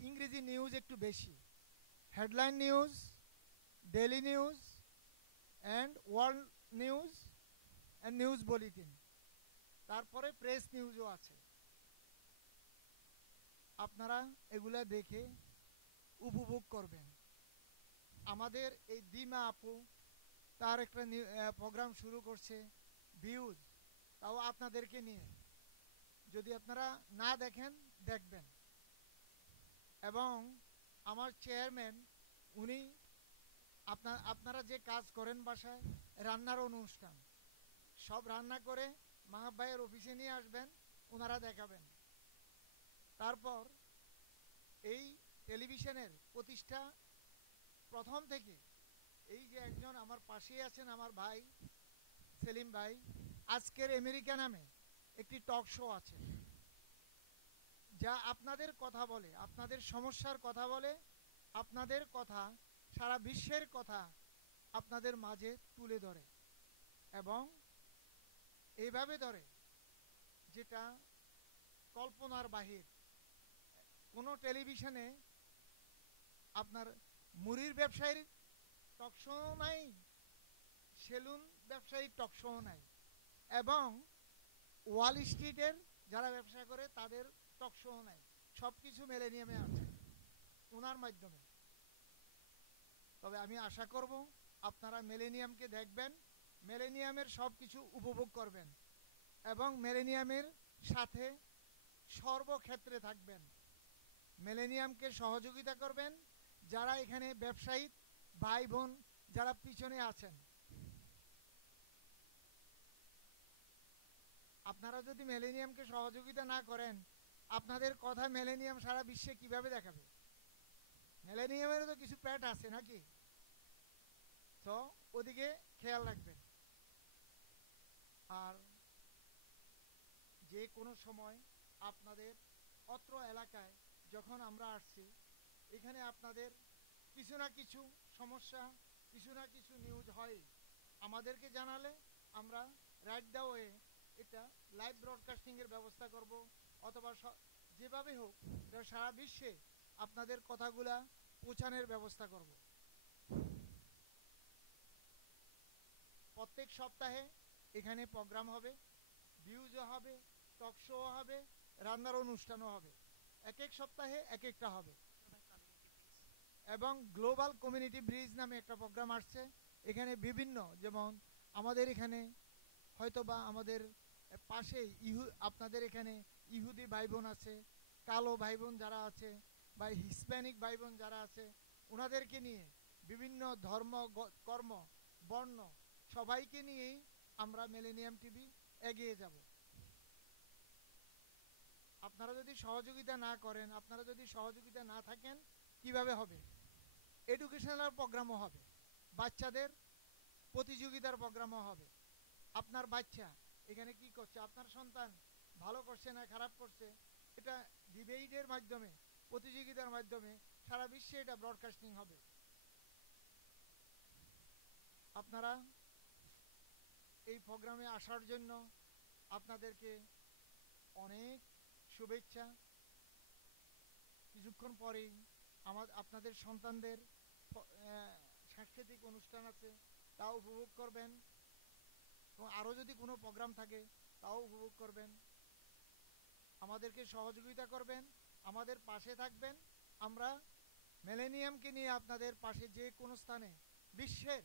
ইংরেজি নিউজ একটু বেশি, headline news, daily news and world news and news bulletin, তারপরে প্রেস নিউজও আছে। আপনারা এগুলা দেখে উপভোগ করবেন। আমাদের এই দিমা আপু তার একটা প্রোগ্রাম শুরু করছে ভিউজ, তাও আপনাদেরকে নিয়ে। যদি আপনারা না দেখেন, দেখবেন। এবং আমার চেয়ারম্যান উনি আপনারা যে কাজ করেন বাসায়, রান্নার অনুষ্ঠান সব রান্না করে মাহাব ভাইয়ের অফিসে নিয়ে আসবেন, ওনারা দেখাবেন। তারপর এই টেলিভিশনের প্রতিষ্ঠা প্রথম থেকে এই যে একজন আমার পাশেই আছেন আমার ভাই সেলিম ভাই, আজকের আমেরিকা নামে একটি টক শো আছে, যা আপনাদের কথা বলে, আপনাদের সমস্যার কথা বলে, আপনাদের কথা, সারা বিশ্বের কথা আপনাদের মাঝে তুলে ধরে এবং এইভাবে ধরে যেটা কল্পনার বাহির। কোনো টেলিভিশনে আপনার মুড়ির ব্যবসায়ীর টক শো নাই, সেলুন ব্যবসায়ীর টক শো নাই, এবং ওয়াল স্ট্রিটের যারা ব্যবসা করে তাদের টক শো নাই। সব কিছু মিলেনিয়ামে আছে ওনার মাধ্যমে। তবে আমি আশা করব আপনারা মিলেনিয়ামকে দেখবেন, মিলেনিয়ামের সব কিছু উপভোগ করবেন এবং মিলেনিয়ামের সাথে সর্বক্ষেত্রে থাকবেন। মিলেনিয়ামকে সহযোগিতা করবেন। যারা এখানে ব্যবসায়ী ভাই বোন যারা পিছনে আছেন, আপনারা যদি মিলেনিয়ামকে সহযোগিতা না করেন, আপনাদের কথা মিলেনিয়াম সারা বিশ্বে কিভাবে দেখাবে? মিলেনিয়ামের তো কিছু প্যাট আছে নাকি? তো ওদিকে খেয়াল রাখবেন। আর যে কোনো সময় আপনাদের অত্র এলাকায় যখন আমরা আসছি, এখানে আপনাদের কিছু না কিছু সমস্যা, কিছু না কিছু নিউজ হয়, আমাদেরকে জানালে আমরা রাইট দ্য ওয়ে এটা লাইভ ব্রডকাস্টিংয়ের ব্যবস্থা করব, অথবা যেভাবে হোক সারা বিশ্বে আপনাদের কথাগুলা পৌঁছানোর ব্যবস্থা করব। প্রত্যেক সপ্তাহে এখানে প্রোগ্রাম হবে, ভিউজও হবে, টক শো হবে, রান্নার অনুষ্ঠানও হবে। এক এক সপ্তাহে এক একটা হবে। এবং গ্লোবাল কমিউনিটি ব্রিজ নামে একটা প্রোগ্রাম আসছে। এখানে বিভিন্ন, যেমন আমাদের এখানে হয়তোবা আমাদের পাশেই আপনাদের এখানে ইহুদি ভাই বোন আছে, কালো ভাই বোন যারা আছে, বা হিসপ্যানিক ভাই বোন যারা আছে, ওনাদেরকে নিয়ে বিভিন্ন ধর্ম, কর্ম, বর্ণ সবাইকে নিয়েই আমরা মিলেনিয়াম টিভি এগিয়ে যাব। আপনারা যদি সহযোগিতা না করেন, আপনারা যদি সহযোগিতা না থাকেন, কিভাবে হবে? এডুকেশনাল প্রোগ্রামও হবে, বাচ্চাদের প্রতিযোগিতার প্রোগ্রামও হবে। আপনার বাচ্চা এখানে কি করছে, আপনার সন্তান ভালো করছে না খারাপ করছে, এটা ডিবেটের মাধ্যমে, প্রতিযোগিতার মাধ্যমে সারা বিশ্বে এটা ব্রডকাস্টিং হবে। আপনারা এই প্রোগ্রামে আসার জন্য আপনাদেরকে অনেক শুভেচ্ছা। কিছুক্ষণ পরেই আপনাদের সন্তানদের সাংস্কৃতিক অনুষ্ঠান আছে, তাও উপভোগ করবেন, এবং আরও যদি কোনো প্রোগ্রাম থাকে তাও উপভোগ করবেন। আমাদেরকে সহযোগিতা করবেন, আমাদের পাশে থাকবেন। আমরা মিলেনিয়ামকে নিয়ে আপনাদের পাশে যে কোনো স্থানে, বিশ্বের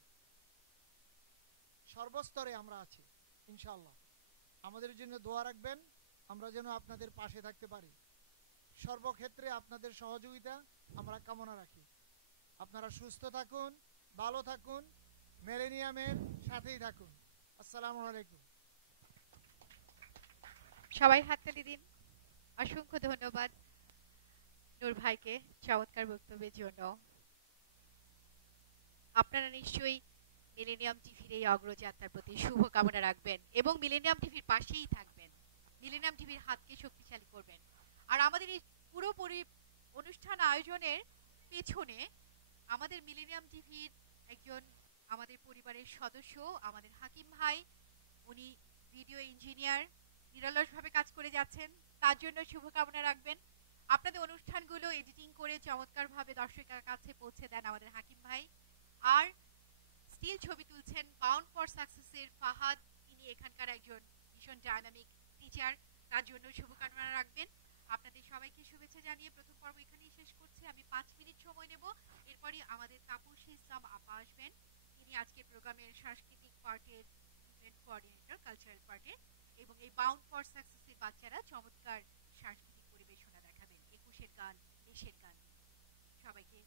সর্বস্তরে আমরা আছি ইনশাআল্লাহ। আমাদের জন্য দোয়া রাখবেন, আমরা যেন আপনাদের পাশে থাকতে পারি। সর্বক্ষেত্রে আপনাদের সহযোগিতা আমরা কামনা রাখি। আপনারা সুস্থ থাকুন, ভালো থাকুন, মিলেনিয়ামের সাথেই থাকুন। আসসালামু আলাইকুম। সবাই হাততালি দিন। অসংখ্য ধন্যবাদ নূর ভাইকে চমৎকার বক্তব্যের জন্য। আপনারা নিশ্চয়ই মিলেনিয়াম টিভির এই অগ্রযাত্রার প্রতি শুভকামনা রাখবেন এবং মিলেনিয়াম টিভির পাশেই থাকবেন, মিলেনিয়াম টিভির হাতকে শক্তিশালী করবেন। আর আমাদের এই পুরোপুরি অনুষ্ঠান আয়োজনের পেছনে আমাদের মিলেনিয়াম টিভির একজন আমাদের পরিবারের সদস্য, আমাদের হাকিম ভাই, উনি ভিডিও ইঞ্জিনিয়ার নিরলসভাবে কাজ করে যাচ্ছেন, তার জন্য শুভকামনা রাখবেন। আপনাদের অনুষ্ঠানগুলো এডিটিং করে চমৎকারভাবে দর্শকের কাছে পৌঁছে দেন আমাদের হাকিম ভাই। আর স্টিল ছবি তুলছেন বাউন্ড ফর সাকসেসের ফাহাদ, তিনি এখানকার একজন ভীষণ ডাইনামিক টিচার, তার জন্য শুভকামনা রাখবেন। আপনাদের সবাইকে শুভেচ্ছা জানিয়ে প্রথম পর্ব এখানেই শেষ করছি। আমি 5 মিনিট সময় নেব, এরপরই আমাদের তাপসী ইসলাম আপা আসবেন। তিনি আজকের প্রোগ্রামের সাংস্কৃতিক পার্টের ইভেন্ট কোঅর্ডিনেটর, কালচারাল পার্টের, এবং এই বাউন্ড ফর সাকসেসের বাচ্চারা চমৎকার সাংস্কৃতিক পরিবেশনা দেখাবেন 21-এর গান, দেশের গান। সবাইকে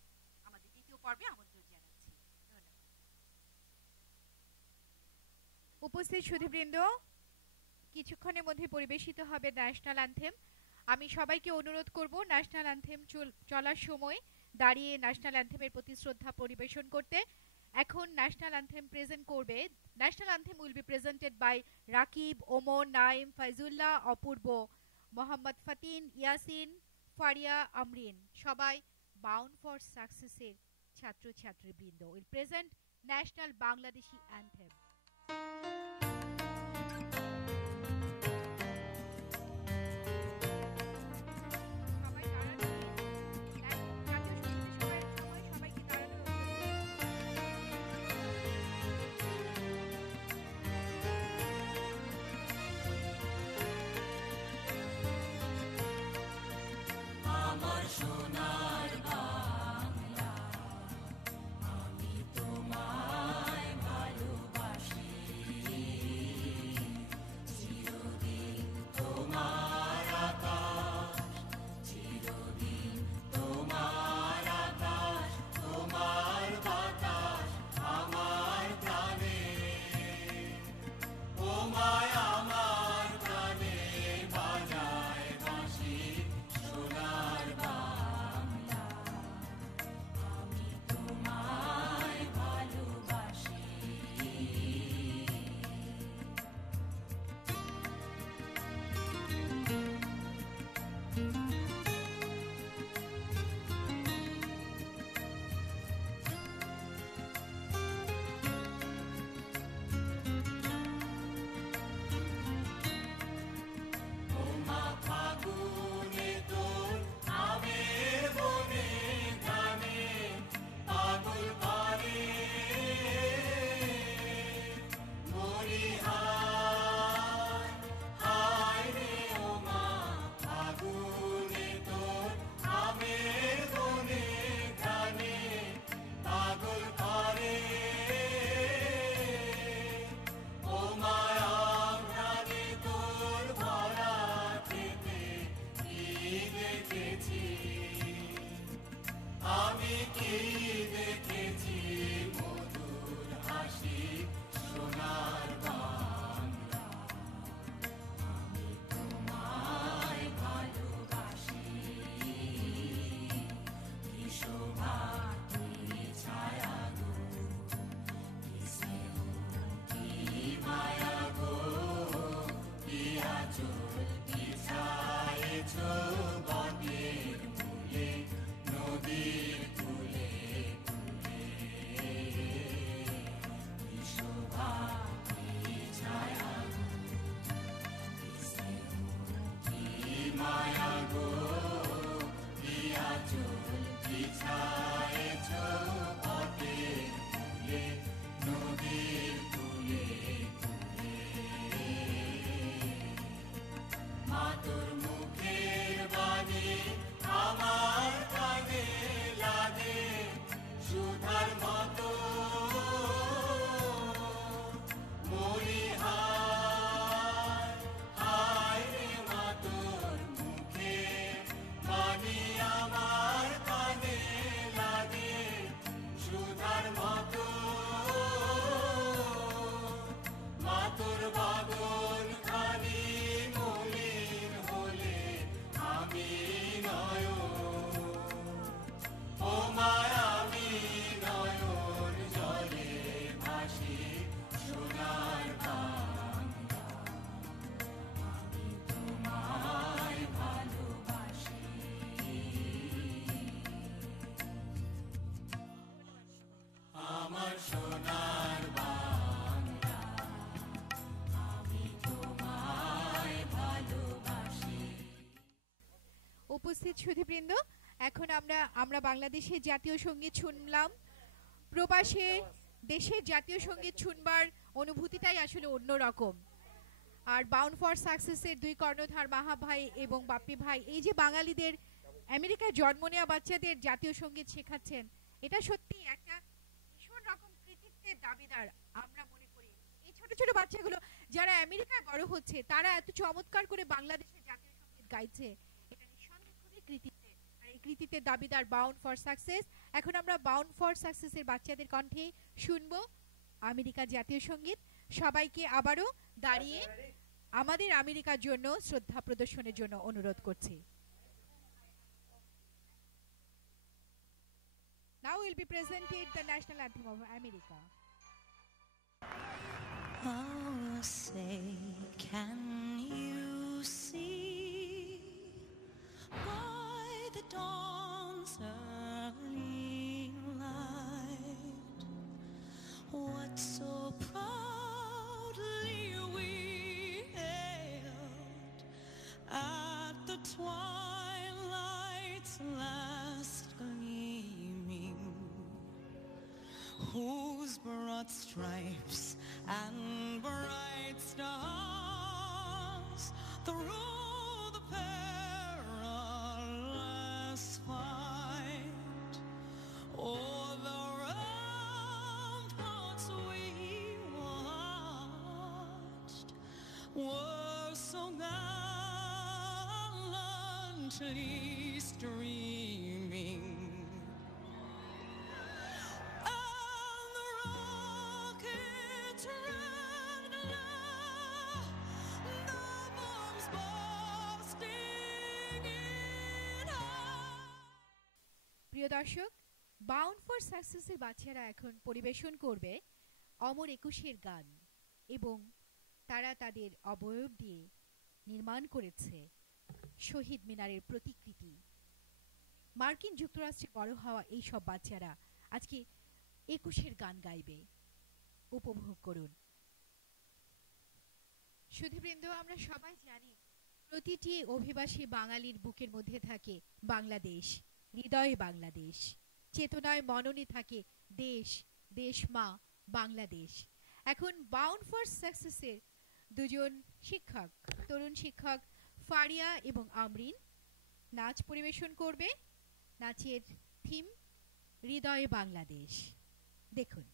আমাদের দ্বিতীয় পর্বে আমন্ত্রণ জানাচ্ছি। ধন্যবাদ। উপস্থিত সুধীবৃন্দ, কিছুক্ষণের মধ্যে পরিবেশিত হবে ন্যাশনাল অ্যানথেম। আমি সবাইকে অনুরোধ করব ন্যাশনাল অ্যানথেম চলার সময় দাঁড়িয়ে ন্যাশনাল অ্যানথেমের প্রতি শ্রদ্ধা পরিবেশন করতে। এখন ন্যাশনাল অ্যানথেম প্রেজেন্ট করবে। National anthem will be presented by Rakib, Omar, Naim, Faizullah, Apurba, Mohammad Fatin, Yasin, Faria, Amrin, সবাই বাউন্ড ফর সাকসেসের ছাত্রছাত্রীবৃন্দ will present national Bangladeshi anthem. আমার সোনার বাংলা, আমি তোমায় ভালোবাসি। উপস্থিত সুধীবৃন্দ, এখন আমরা বাংলাদেশের জাতীয় সঙ্গীত শুনলাম। প্রবাসে দেশের জাতীয় সঙ্গীত শুনবার অনুভূতিটাই আসলে অন্যরকম। আর বাউন্ড ফর সাকসেসের দুই কর্ণধার মাহাব ভাই এবং বাপ্পি ভাই এই যে বাঙালিদের আমেরিকায় জন্ম নেওয়া বাচ্চাদের জাতীয় সঙ্গীত শেখাচ্ছেন, এটা সত্যি একটা ভীষণ রকম কৃতিত্বের দাবিদার। আমরা মনে করি এই ছোট ছোট বাচ্চাগুলো যারা আমেরিকায় বড় হচ্ছে, তারা এত চমৎকার করে বাংলাদেশের জাতীয় সঙ্গীত গাইছে, এটা নিঃসন্দেহে খুবই কৃতিত্বের। আর এই কৃতিত্বের দাবিদার বাউন্ড ফর সাকসেস। এখন আমরা বাউন্ড ফর সাকসেসের বাচ্চাদের কণ্ঠে শুনবো আমেরিকা জাতীয় সঙ্গীত। সবাইকে আবারও দাঁড়িয়ে আমাদের আমেরিকার জন্য শ্রদ্ধা প্রদর্শনের জন্য অনুরোধ করছি। Now will be presented the national anthem of America. Oh, say, can you see by the dawn's early light what so proudly we hailed at the twilight's last gleaming, whose broad stripes and bright stars through the perilous fight o'er the ramparts we watched were so gallantly streaming. প্রিয় দর্শক, bound for সাকসেসের বাচ্চারা এখন পরিবেশন করবে অমর একুশের গান, এবং তারা তাদের অবয়ব দিয়ে নির্মাণ করেছে শহীদ মিনারের প্রতিকৃতি। মার্কিন যুক্তরাষ্ট্রে বড় হওয়া এই সব বাচ্চারা আজকে একুশের গান গাইবে। উপভোগ করুন। সুধীবৃন্দ, আমরা সবাই জানি প্রতিটি অভিবাসী বাঙালির বুকের মধ্যে থাকে বাংলাদেশ, হৃদয়ে বাংলাদেশ, চেতনায় মননে থাকে দেশ, দেশ মা বাংলাদেশ। এখন বাউন্ড ফর সাকসেসের দুজন শিক্ষক, তরুণ শিক্ষক ফারিয়া এবং আমরিন নাচ পরিবেশন করবে। নাচের থিম হৃদয়ে বাংলাদেশ। দেখুন।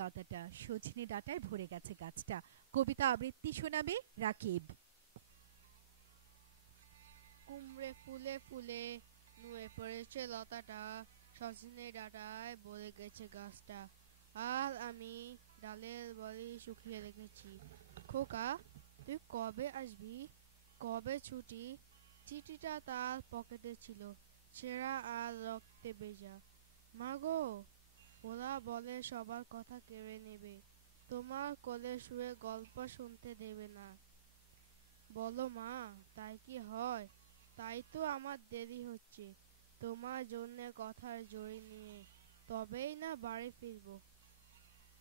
লতাটা, সজনে ডাটায় ভরে গেছে গাছটা। কবিতা আবৃত্তি শোনাবে রাকিব। কুমড়ে ফুলে ফুলে নুয়ে পড়েছে লতাটা, সজনে ডাটায় ভরে গেছে গাছটা। আর আমি ডালের বড়ি শুকিয়ে রেখেছি। খোকা, তুই কবে আসবি? কবে ছুটি? চিঠিটা তার পকেটে ছিল, ছেঁড়া আর রক্তে ভেজা। মা গো, ওরা বলে সবার কথা কেড়ে নেবে, তোমার কোলে শুয়ে গল্প শুনতে দেবে না। বলো মা, তাই কি হয়? তাই তো আমার দেরি হচ্ছে তোমার জন্য কথার জড়ি নিয়ে, তবেই না বাড়ি ফিরবো।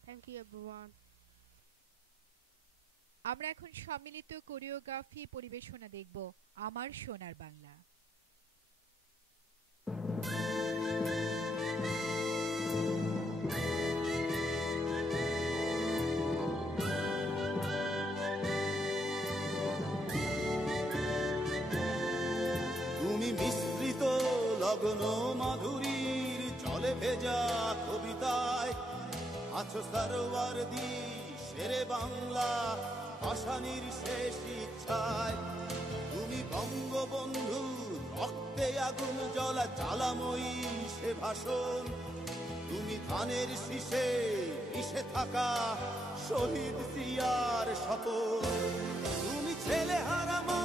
Thank you everyone. আমরা এখন সম্মিলিত কোরিওগ্রাফি পরিবেশনা দেখব আমার সোনার বাংলা। লগ্ন মাধুরীর জলে ভেজা কবিতায় আছো সরোয়ারদি শেরে বাংলা ভাষানির শেষ ইচ্ছায়। তুমি বঙ্গবন্ধু রক্তে আগুন জ্বলা জ্বালাময়ী সে ভাষণ। তুমি ধানের শীষে মিশে থাকা শহীদ জিয়ার শপথ। তুমি ছেলে হারা মা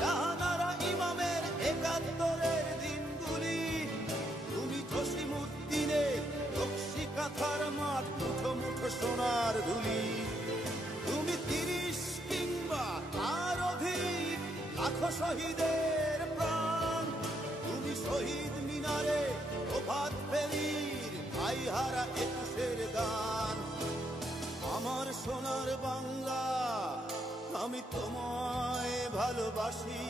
জাহানারা ইমামের একাত্তরের দিনগুলি। তুমি জসিমউদ্দিনের নকশি কাঁথার মাঠ মুঠো মুঠো সোনার ধুলি। তুমি ৩০ কিংবা তার অধিক লাখো শহীদের প্রাণ। তুমি শহীদ মিনারে প্রভাত ফেরির ভাই হারা ২১-এর গান। আমার সোনার বাংলা আমি তোমায় ভালোবাসি।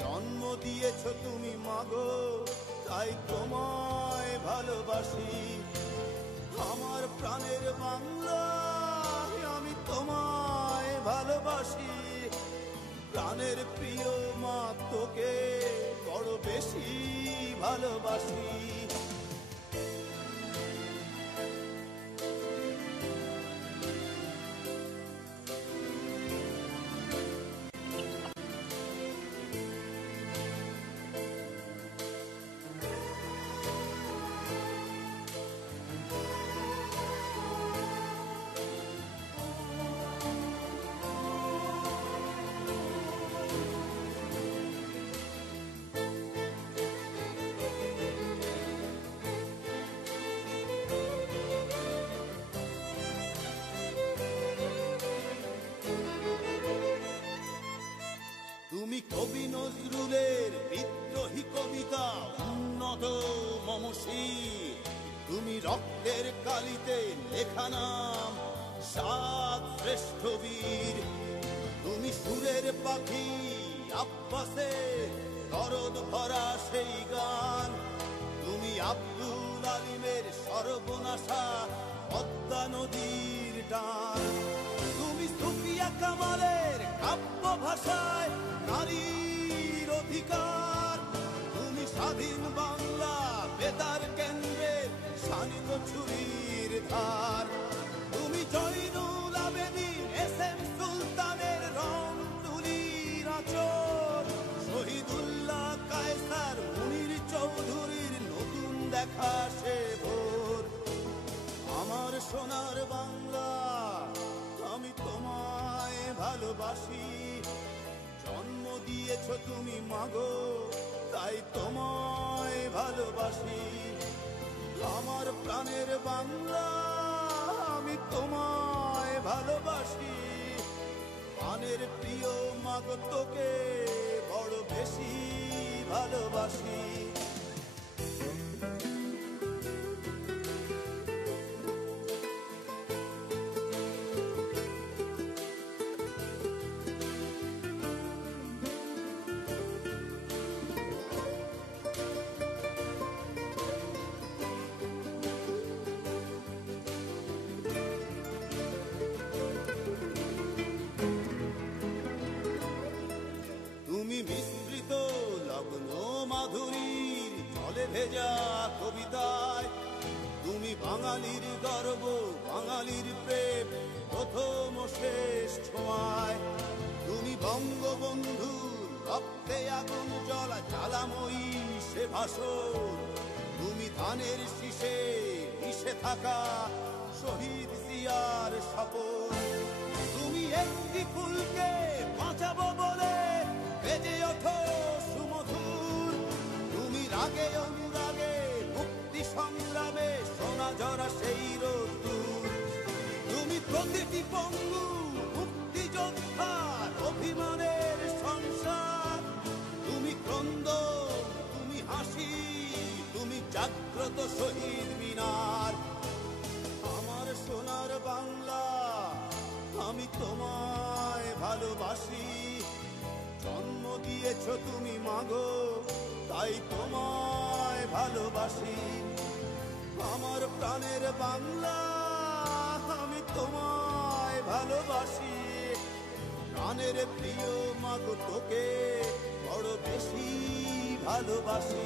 জন্ম দিয়েছ তুমি মাগো তাই তোমায় ভালোবাসি। আমার প্রাণের বাংলা আমি তোমায় ভালোবাসি। প্রাণের প্রিয় মা তোকে বড় বেশি ভালোবাসি। তুমি কবি নজরুলের বিদ্রোহী কবিতা উন্নত মমশির। তুমি রক্তের কালিতে লেখা নাম সাত শ্রেষ্ঠ বীর। তুমি সুরের পাখি আব্বাসের দরদ ভরা সেই গান। তুমি আব্দুল আলিমের সর্বনাশা পদ্মা নদীর টান। তুমি সুফিয়া কামালের কাব্য ভাষায় নারীর অধিকার। তুমি স্বাধীন বাংলা বেতার কেন্দ্রের শানিত ছুরির ধার। তুমি জয়নুল আবেদিন এস.এম. সুলতানের রং তুলির আঁচল। শহীদুল্লাহ কায়সার মুনির চৌধুরীর নতুন দেখা সে ভোর। আমার সোনার বাংলা আমি তোমায় ভালোবাসি। জন্ম দিয়েছ তুমি মাগো তাই তোমায় ভালোবাসি। আমার প্রাণের বাংলা আমি তোমায় ভালোবাসি। প্রাণের প্রিয় মাগো তোকে বড় বেশি ভালোবাসি। তুমি মিশ্রিত লগ্ন মাধুরীর জলে ভেজা কবিতায়। তুমি বাঙালির গর্ব বাঙালির প্রেম প্রথম ও শেষ ছোঁয়ায়। তুমি বঙ্গবন্ধু রক্তে আগুন জ্বলা জ্বালাময়ী সে ভাষণ। তুমি ধানের শীষে মিশে থাকা শহীদ জিয়ার শপথ। তুমি একটি ফুলকে বাঁচাবো বলে বেজে ওঠো সুমধুর। তুমি রাগে অনুরাগে মুক্তি সংগ্রামে সোনা ঝরা সেই রোদ্দুর। তুমি প্রতিটি পঙ্গু মুক্তিযোদ্ধার অভিমানের সংসার। তুমি ক্রন্দন তুমি হাসি তুমি জাগ্রত শহীদ মিনার। আমার সোনার বাংলা আমি তোমায় ভালোবাসি। জন্ম দিয়েছ তুমি মাগো তাই তোমায় ভালোবাসি। আমার প্রাণের বাংলা আমি তোমায় ভালোবাসি। প্রাণের প্রিয় মাগো তোকে বড় বেশি ভালোবাসি।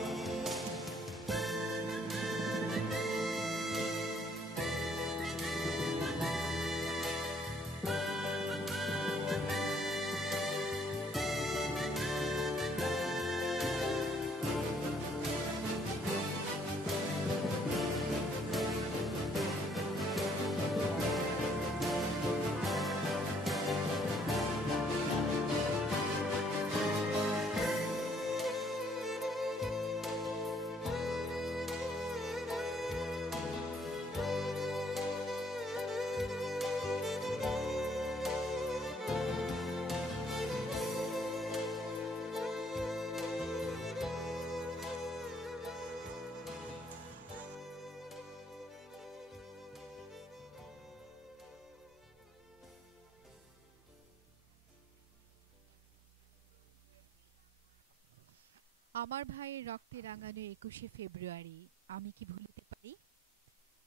আমার ভাইয়ের রক্তে রাঙানো 21শে ফেব্রুয়ারি আমি কি ভুলিতে পারি।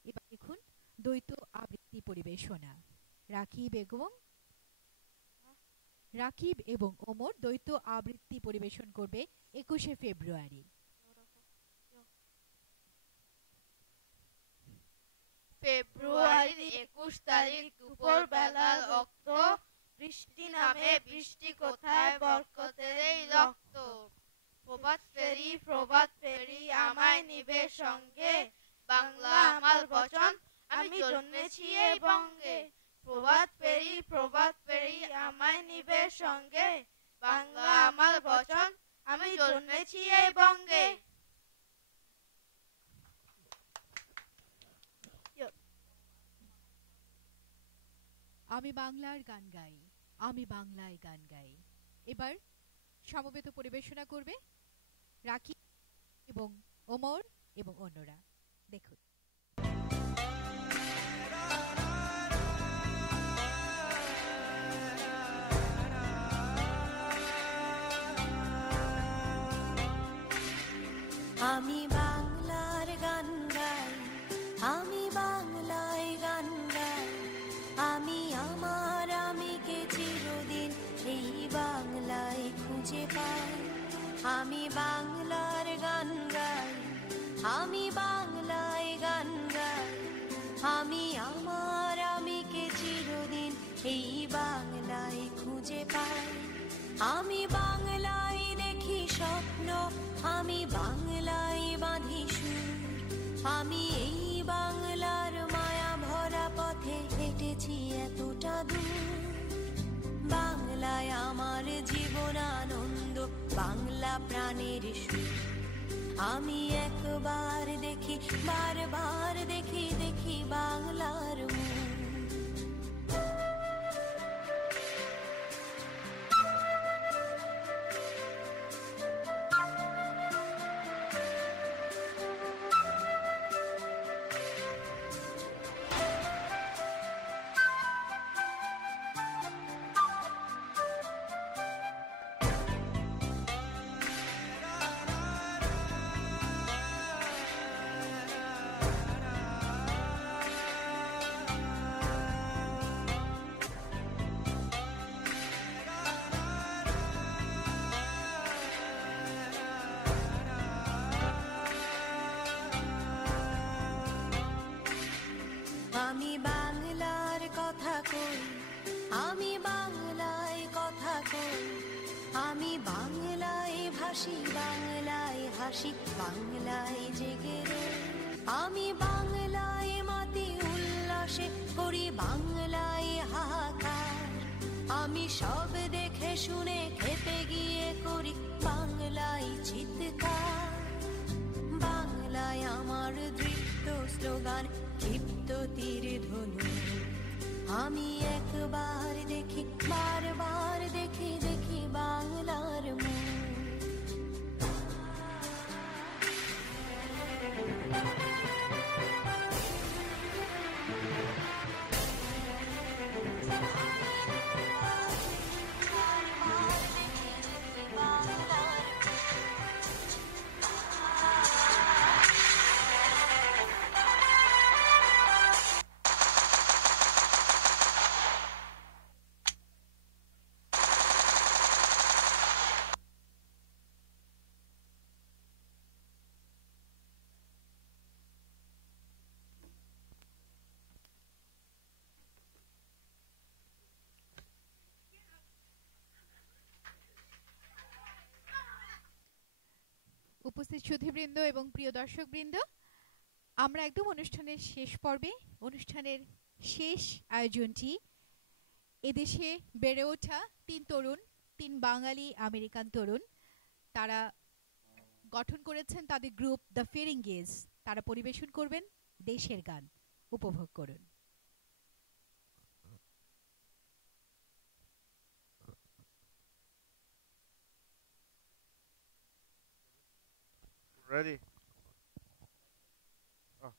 এবার দেখুন দ্বৈত আবৃত্তি পরিবেশনা। রাকিব এবং ওমর দ্বৈত আবৃত্তি পরিবেশন করবে 21শে ফেব্রুয়ারি। ফেব্রুয়ারির 21 তারিখ দুপুর বেলার রক্ত বৃষ্টি নামে বৃষ্টি কোথায় বরকতের এই রক্ত। প্রভাত ফেরি আমায় নিবে সঙ্গে, বাংলা আমার বচন আমি জন্মেছি এই বঙ্গে। প্রভাত ফেরি আমায় নিবে সঙ্গে, বাংলা আমার বচন আমি জন্মেছি এই বঙ্গে। আমি বাংলার গান গাই, আমি বাংলায় গান গাই। এবার সমবেত পরিবেশনা করবে রাকিব এবং ওমর এবং অন্যরা। দেখুন আমি বাংলার গান গাই, আমি বাংলায় গান গাই, আমি আমার আমিকে চিরদিন এই বাংলায় খুঁজে পাই। আমি বাংলার গান গাই, আমি বাংলায় গান গাই, আমি আমার আমিকে চিরদিন এই বাংলায় খুঁজে পাই। আমি বাংলায় দেখি স্বপ্ন, আমি বাংলায় বাঁধি সুর, আমি এই বাংলার মায়া ভরা পথে হেঁটেছি এতটা দূর। বাংলায় আমার জীবন আনন্দ, বাংলা প্রাণের সুর। আমি একবার দেখি, বারবার দেখি, দেখি বাংলার মুখ। আমি বাংলার কথা কই, আমি বাংলায় কথা কই, আমি বাংলায় ভাসি, বাংলায় হাসি, বাংলায় জেগে রই। আমি বাংলায় মাতি উল্লাসে করি, বাংলায় হাহাকার। আমি সব দেখে শুনে খেতে গিয়ে করি বাংলায় চিৎকার। বাংলায় আমার দৃপ্ত স্লোগান, ক্ষিপ্ত তীর ধনু। আমি একবার দেখি, বারবার দেখি, দেখি বাংলার মুখ। উপস্থিত সুধীবৃন্দ এবং প্রিয় দর্শকবৃন্দ, আমরা একদম অনুষ্ঠানের শেষ পর্বে। অনুষ্ঠানের শেষ আয়োজনটি এদেশে বেড়ে ওঠা তিন বাঙালি আমেরিকান তরুণ, তারা গঠন করেছেন তাদের গ্রুপ দ্য ফিরিঙ্গিজ। তারা পরিবেশন করবেন দেশের গান। উপভোগ করুন। Ready? Oh.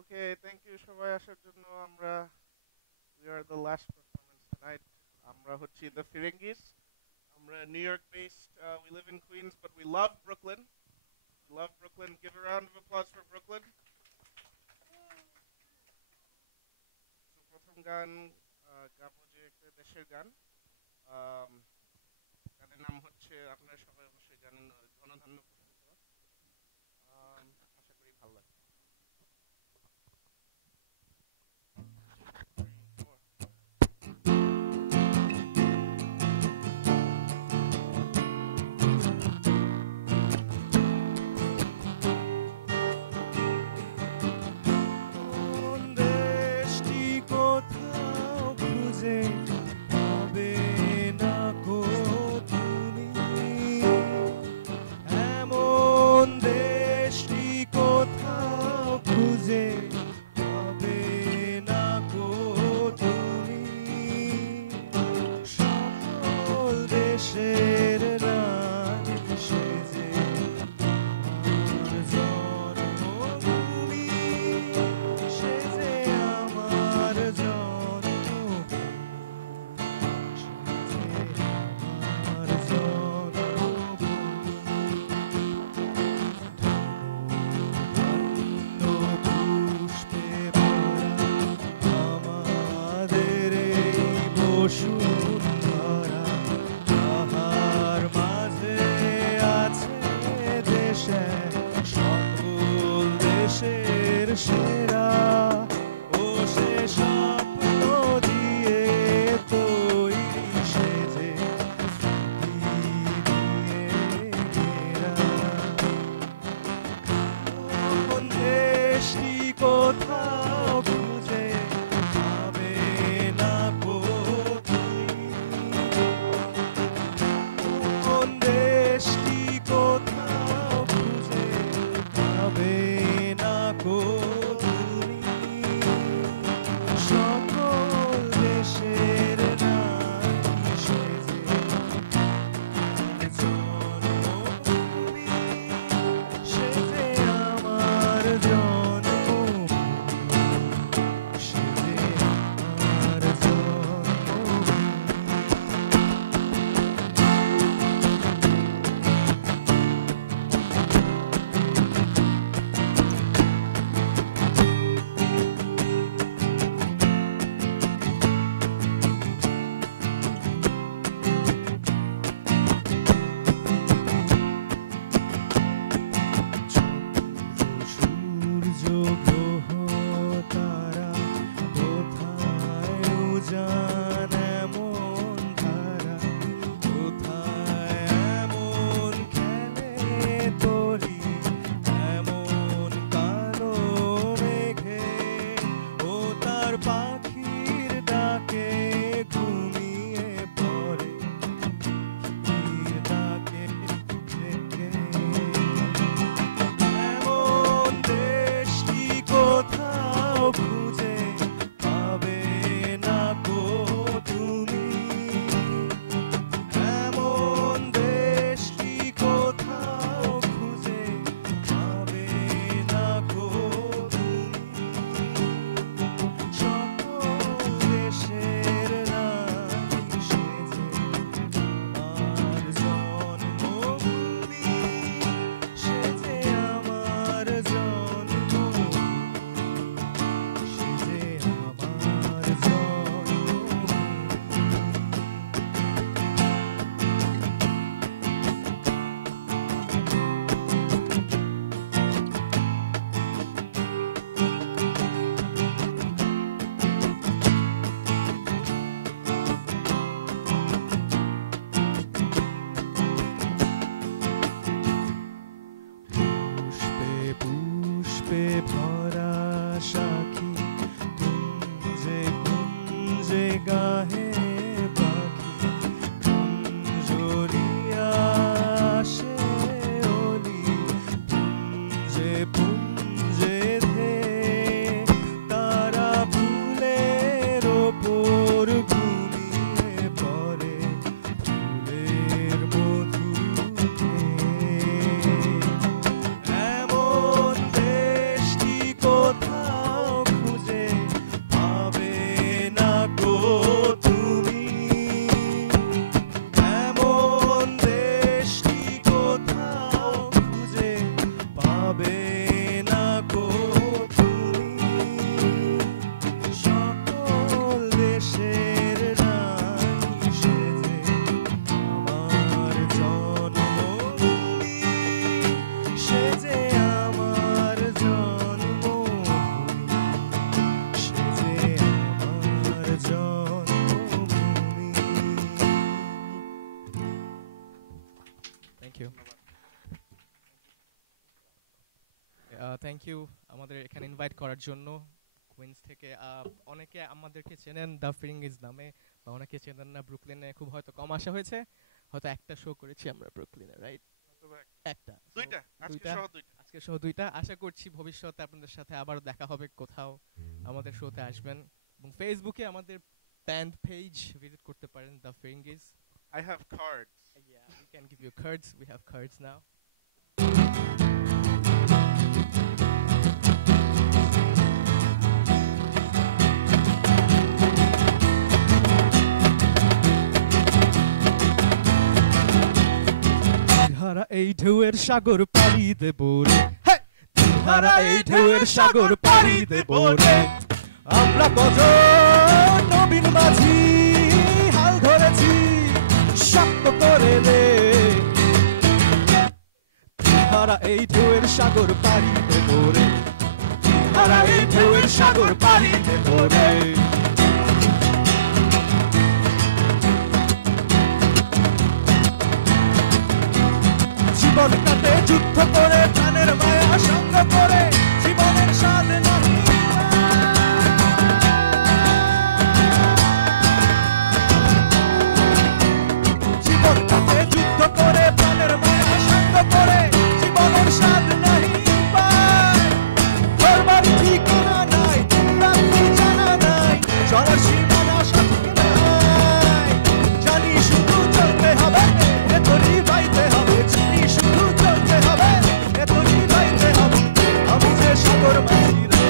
Okay, thank you সবাই আসার জন্য। we are the last performance tonight. আমরা হচ্ছি the Firengis. আমরা New York based. We live in Queens, but we love Brooklyn. We love Brooklyn. Give a round of applause for Brooklyn. So প্রথম গান গাবো যে একটা দেশের গান। গানের নাম হচ্ছে, আপনারা সবাই অবশ্যই জানেন, ধনধান্য পুষ্পিত। আশা করি ভালো লাগবে। বসুন্ধরা ভরা সাক্ষী কুঞ্জে কুঞ্জে গাহে পাখি কুঞ্জরিয়া আসে অলি পুঞ্জে পুঞ্জে ধে তারা ফুলের ওপর ঘুমিয়ে পড়ে ফুলের মধু এমন দেশটি কোথাও খুঁজে পাবে না গো তুমি এমন দেশটি কোথাও খুঁজে পাবে না গো তুমি সকল দেশের রানী সেজে আমার জন্মভূমি সেজে আমার জন্মভূমি সেজে আমার জন্মভূমি। থ্যাংক ইউ থ্যাংক ইউ আমাদের এখানে ইনভাইট করার জন্য কুইন্স থেকে। অনেকে আমাদেরকে চেনেন দ্য ফিরিঙ্গিজ নামে, বা অনেকে চেনেন না। ব্রুকলিনে খুব হয়তো কম আসা হয়েছে, হয়তো একটা শো করেছি আমরা ব্রুকলিনে, রাইট? একটা দুইটা, আজকে সহ দুইটা। আশা করছি ভবিষ্যতে আপনাদের সাথে আবার দেখা হবে, কোথাও আমাদের শোতে আসবেন। এবং ফেসবুকে আমাদের ব্যান্ড পেজ ভিজিট করতে পারেন, the ফিরিঙ্গিজ। I have cards. Yeah, we can give you cards. We have cards now. দিহারা এই ঢেউয়ের সাগর পাড়ি দেব রে, দিহারা এই ঢেউয়ের সাগর পাড়ি দেব রে। আমরা কজন নবীন মাঝি হাল ধরেছি শক্ত করে রে, দিহারা এই ঢেউয়ের সাগর পাড়ি দেব রে, দিহারা এই ঢেউয়ের সাগর পাড়ি দেব রে। জীবন কাটে যুদ্ধ করে প্রাণের মায়া সঙ্গ করে জীবনের স্বাদ নাহি জীবন কাটে যুদ্ধ করে প্রাণের মায়া সঙ্গ করে জীবনের স্বাদ নাহি পায়। করবার ঠিকানা নাই, রাত্রি জানা নাই, চলার সীমানা সঠিক নাই। জানি শুধু চলতে হবে, এতরি বাইতে হবে, জানি শুধু চলতে হবে, এতরি বাইতে হবে। আমি যে সাগর মাঝি রে,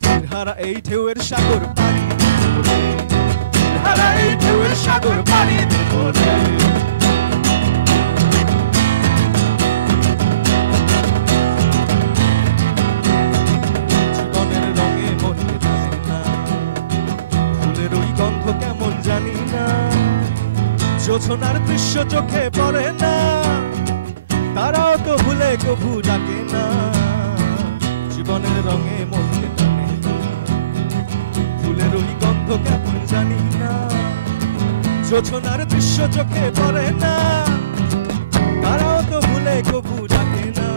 দিহারা এই ঢেউয়ের সাগর পাড়ি দেব রে, দিহারা এই ঢেউয়ের সাগর পাড়ি দেব রে। জীবনের রঙে মরতে জানি না, ফুলের ওই গন্ধ কেমন জানি না, যোছনার দৃশ্য চোখে পড়ে না, তারাও তো ভুলে কভু ডাকে না। জীবনের রঙে মরতে জানি না, ফুলের ওই গন্ধ কেমন জানি না, যোছনার দৃশ্য চোখে পড়ে না, তারাও তো ভুলে কভু ডাকে না।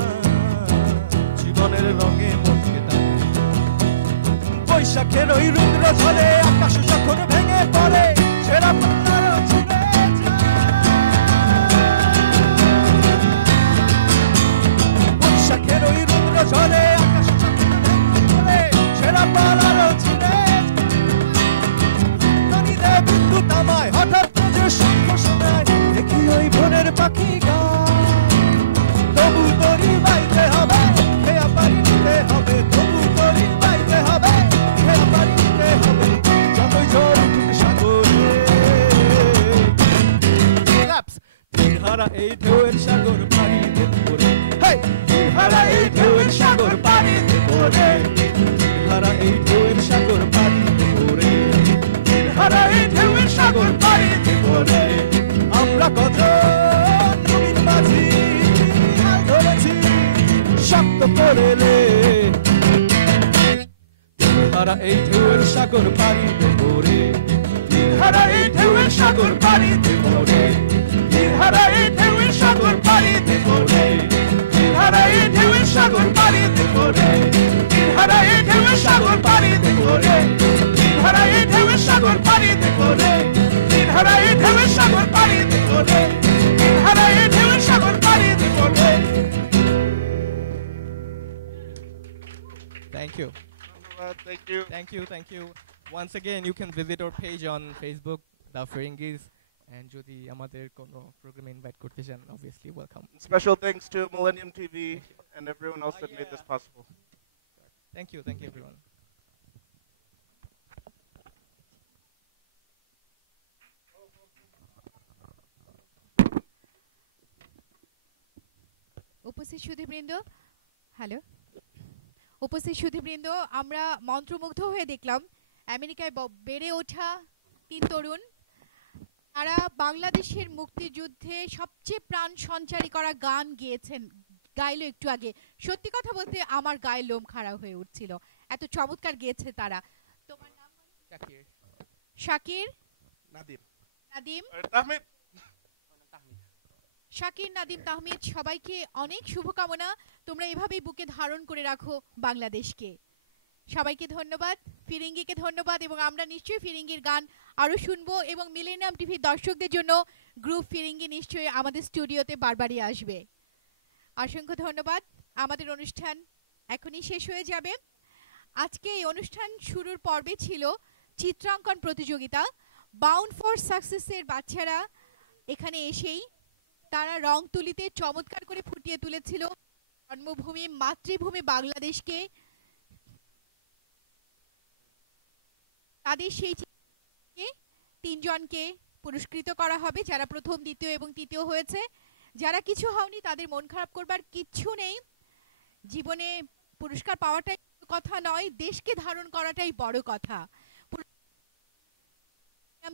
জীবনের রঙে মরতে জানি না, বৈশাখের ওই রুদ্র ঝলে আকাশ যখন ভেঙে পড়ে সেরা পাতারও ছিঁড়ে যায়। বৈশাখের ওই রুদ্র ঝলে আকাশ যখন ভেঙে পড়ে সেরা পাতারও ছিঁড়ে যায়। নদীতে বিদ্যুৎ আমায় হঠাৎ যে শঙ্খ শোনায়, দেখি ওই ভোরের পাখি গায়। তবু তরি বাইতে হবে, খেয়া পারি নিতে হবে, তবু তরি বাইতে হবে, খেয়া পারি নিতে হবে। যতই ঝড় উঠুক সাগরে, দিহারা এই ঢেউয়ের সাগর পাড়ি দেব রে, দিহারা এই ঢেউয়ের সাগর পাড়ি দেব রে, দিহারা এই ঢেউয়ের সাগর পাড়ি দেব রে, দিহারা এই ঢেউয়ের সাগর পাড়ি দেব রে। আমরা কত নবীন মাঝি হাল ধরেছি শক্ত করে রে, দিহারা এই ঢেউয়ের সাগর পাড়ি দেব রে, দিহারা এই ঢেউয়ের সাগর পাড়ি দেব রে, দিহারা এই ঢেউয়ের সাগর পাড়ি দেব রে, দিহারা এই রে দিন হারায় ঢেউয়ের সাগর পাড়ি দেব রে দিন হারায় ঢেউয়ের সাগর পাড়ি দেব রে দিন হারায় ঢেউয়ের সাগর পাড়ি দেব রে দিন হারায় ঢেউয়ের সাগর পাড়ি দেব রে Thank you. Thank you. Thank you. Thank you. Once again, you can visit our page on Facebook, The Ferengis, and যদি আমাদের কোনো program invite করতে চান, obviously welcome. Special thanks to Millennium TV and everyone else that made this possible. Thank you everyone. উপস্থিত সুধীবৃন্দ, hello, উপস্থিত সুধীবৃন্দ, আমরা মন্ত্রমুগ্ধ হয়ে দেখলাম আমেরিকায় বেড়ে ওঠা 3 তরুণ, তারা বাংলাদেশের মুক্তিযুদ্ধে সবচেয়ে প্রাণ সঞ্চারী করা গান গাইলো একটু আগে। সত্যি কথা বলতে আমার গায়ে লোম খাড়া হয়ে উঠছিল, এত চমৎকার গেয়েছে তারা। তোমার নাম? শাকির, নাদিম, শাকির, নাদিম, তাহমিদ, সবাইকে অনেক শুভকামনা। তোমরা এভাবেই বুকে ধারণ করে রাখো বাংলাদেশকে। সবাইকে ধন্যবাদ, ফিরিঙ্গিকে ধন্যবাদ, এবং আমরা নিশ্চয়ই ফিরিঙ্গির গান আরও শুনবো, এবং মিলেনিয়াম টিভির দর্শকদের জন্য গ্রুপ ফিরিঙ্গি নিশ্চয়ই আমাদের স্টুডিওতে বারবারই আসবে। অসংখ্য ধন্যবাদ। আমাদের অনুষ্ঠান এখনই শেষ হয়ে যাবে। আজকে এই অনুষ্ঠান শুরুর পর্বে ছিল চিত্রাঙ্কন প্রতিযোগিতা। বাউন্ড ফর সাকসেসের বাচ্চারা এখানে এসেই তারা রং তুলিতে চমৎকার করে ফুটিয়ে তুলেছিল জন্মভূমি মাতৃভূমি বাংলাদেশকে। তাদের সেই 3 জনকে পুরস্কৃত করা হবে, যারা প্রথম, দ্বিতীয় এবং তৃতীয় হয়েছে। যারা কিছু হয়নি তাদের মন খারাপ করবার কিচ্ছু নেই। জীবনে পুরস্কার পাওয়াটাই কথা নয়, দেশকে ধারণ করাটাই বড় কথা।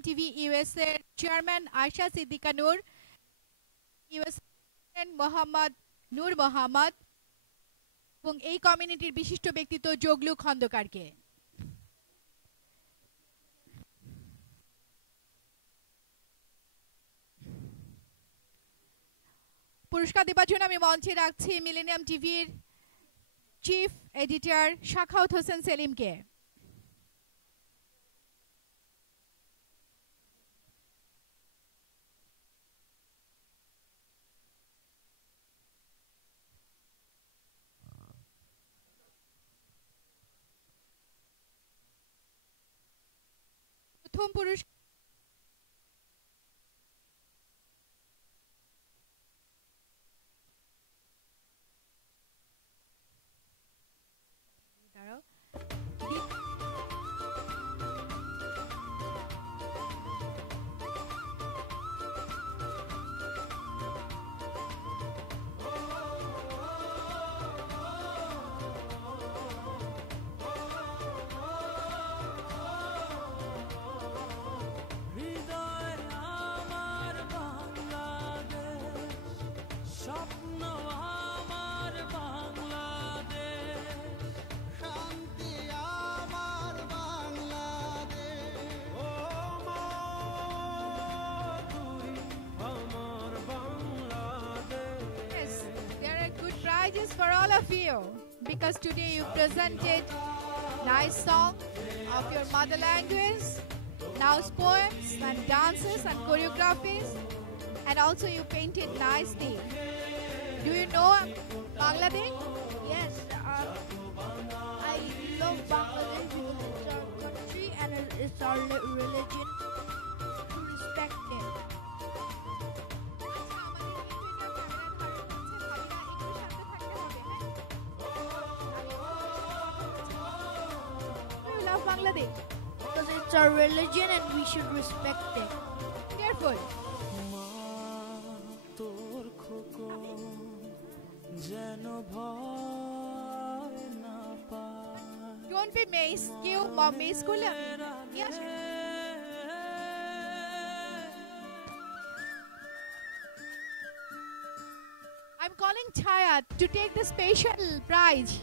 টিভি ইউএস এর চেয়ারম্যান আয়শা সিদ্দিকা নূর, ইউএস মোহাম্মদ নূর মোহাম্মদ এবং এই কমিউনিটির বিশিষ্ট ব্যক্তিত্ব জগলু খন্দকারকে পুরস্কার দেবার জন্য আমি মঞ্চে রাখছি মিলেনিয়াম টিভির চিফ এডিটর শাখাওয়াত হোসেন সেলিমকে। প্রথম পুরস্কার for all of you, because today you presented nice song of your mother language, now poems and dances and choreographies, and also you painted nicely. Do you know Bangladesh? Yes, I love Bangladesh because it's our country and it's our religion. To respect it. Bangladesh because it's our religion and we should respect it. Careful. Don't be mace. Kew mace kula. Yes. I'm calling Chayat to take the special prize.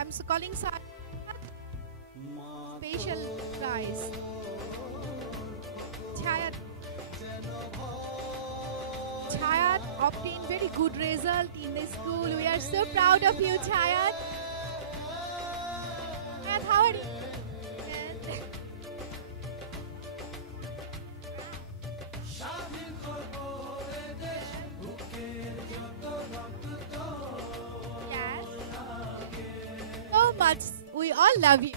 I'm calling special prize. Chayat obtained very good result in the school. We are so proud of you, Chayat. And how are you? Yes. So much. We all love you.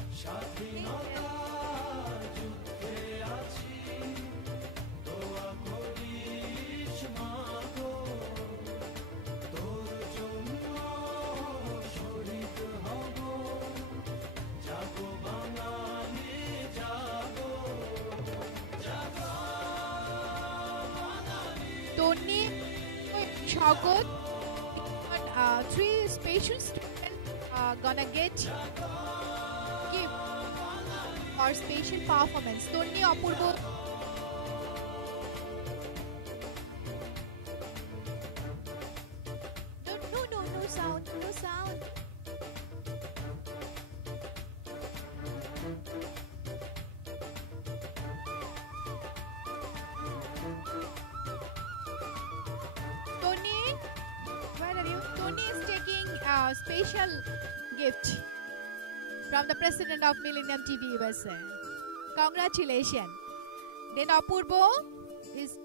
Tony, Shagot, three special students gonna get gift for special performance. Tony, Apurbo. No sound, no sound. Tony, where are you? Tony is taking a special gift from the president of Millennium TV USA. Congratulations. Then Apurbo is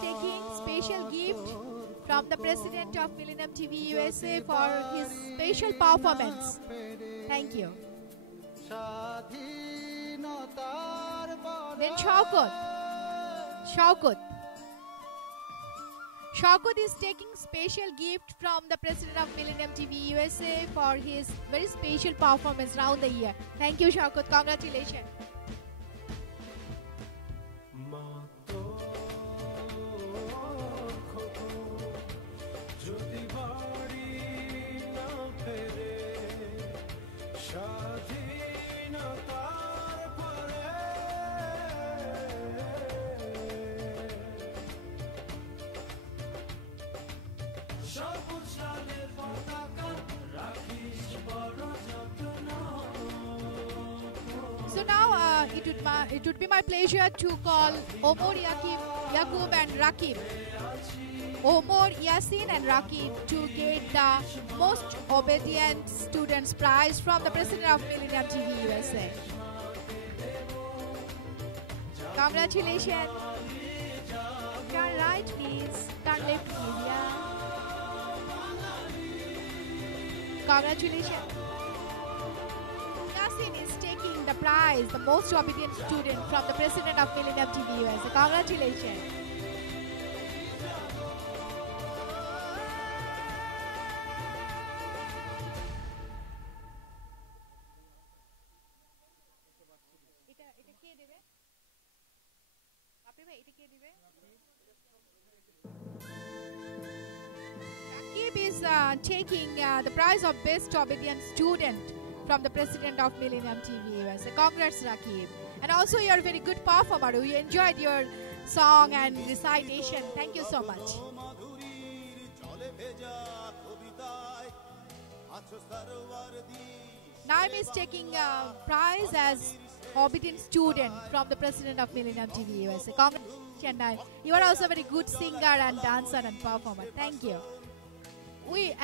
taking special gift from the president of Millennium TV USA for his special performance. Thank you. Then Shaukut is taking special gift from the president of Millennium TV USA for his very special performance round the year. Thank you, Shaukut. Congratulations. So now it would be my pleasure to call Omar Yaqub and Rakib. Omar, Yasin and Rakib to get the most obedient students prize from the president of Millennium TV USA. Congratulations. Turn right please. Turn left please. Yeah. Congratulations. Yasin is taking the prize, the most obedient student from the president of Millennium TV USA. Congratulations. Rakib is taking the prize of best obedient student from the president of Millennium TV USA. Congrats, Rakib. And also you are a very good performer. We enjoyed your song and recitation. Thank you so much. Naim is taking a prize as obedient student from the president of Millennium TV USA. Congratulations, Naim. You are also a very good singer and dancer and performer. Thank you. We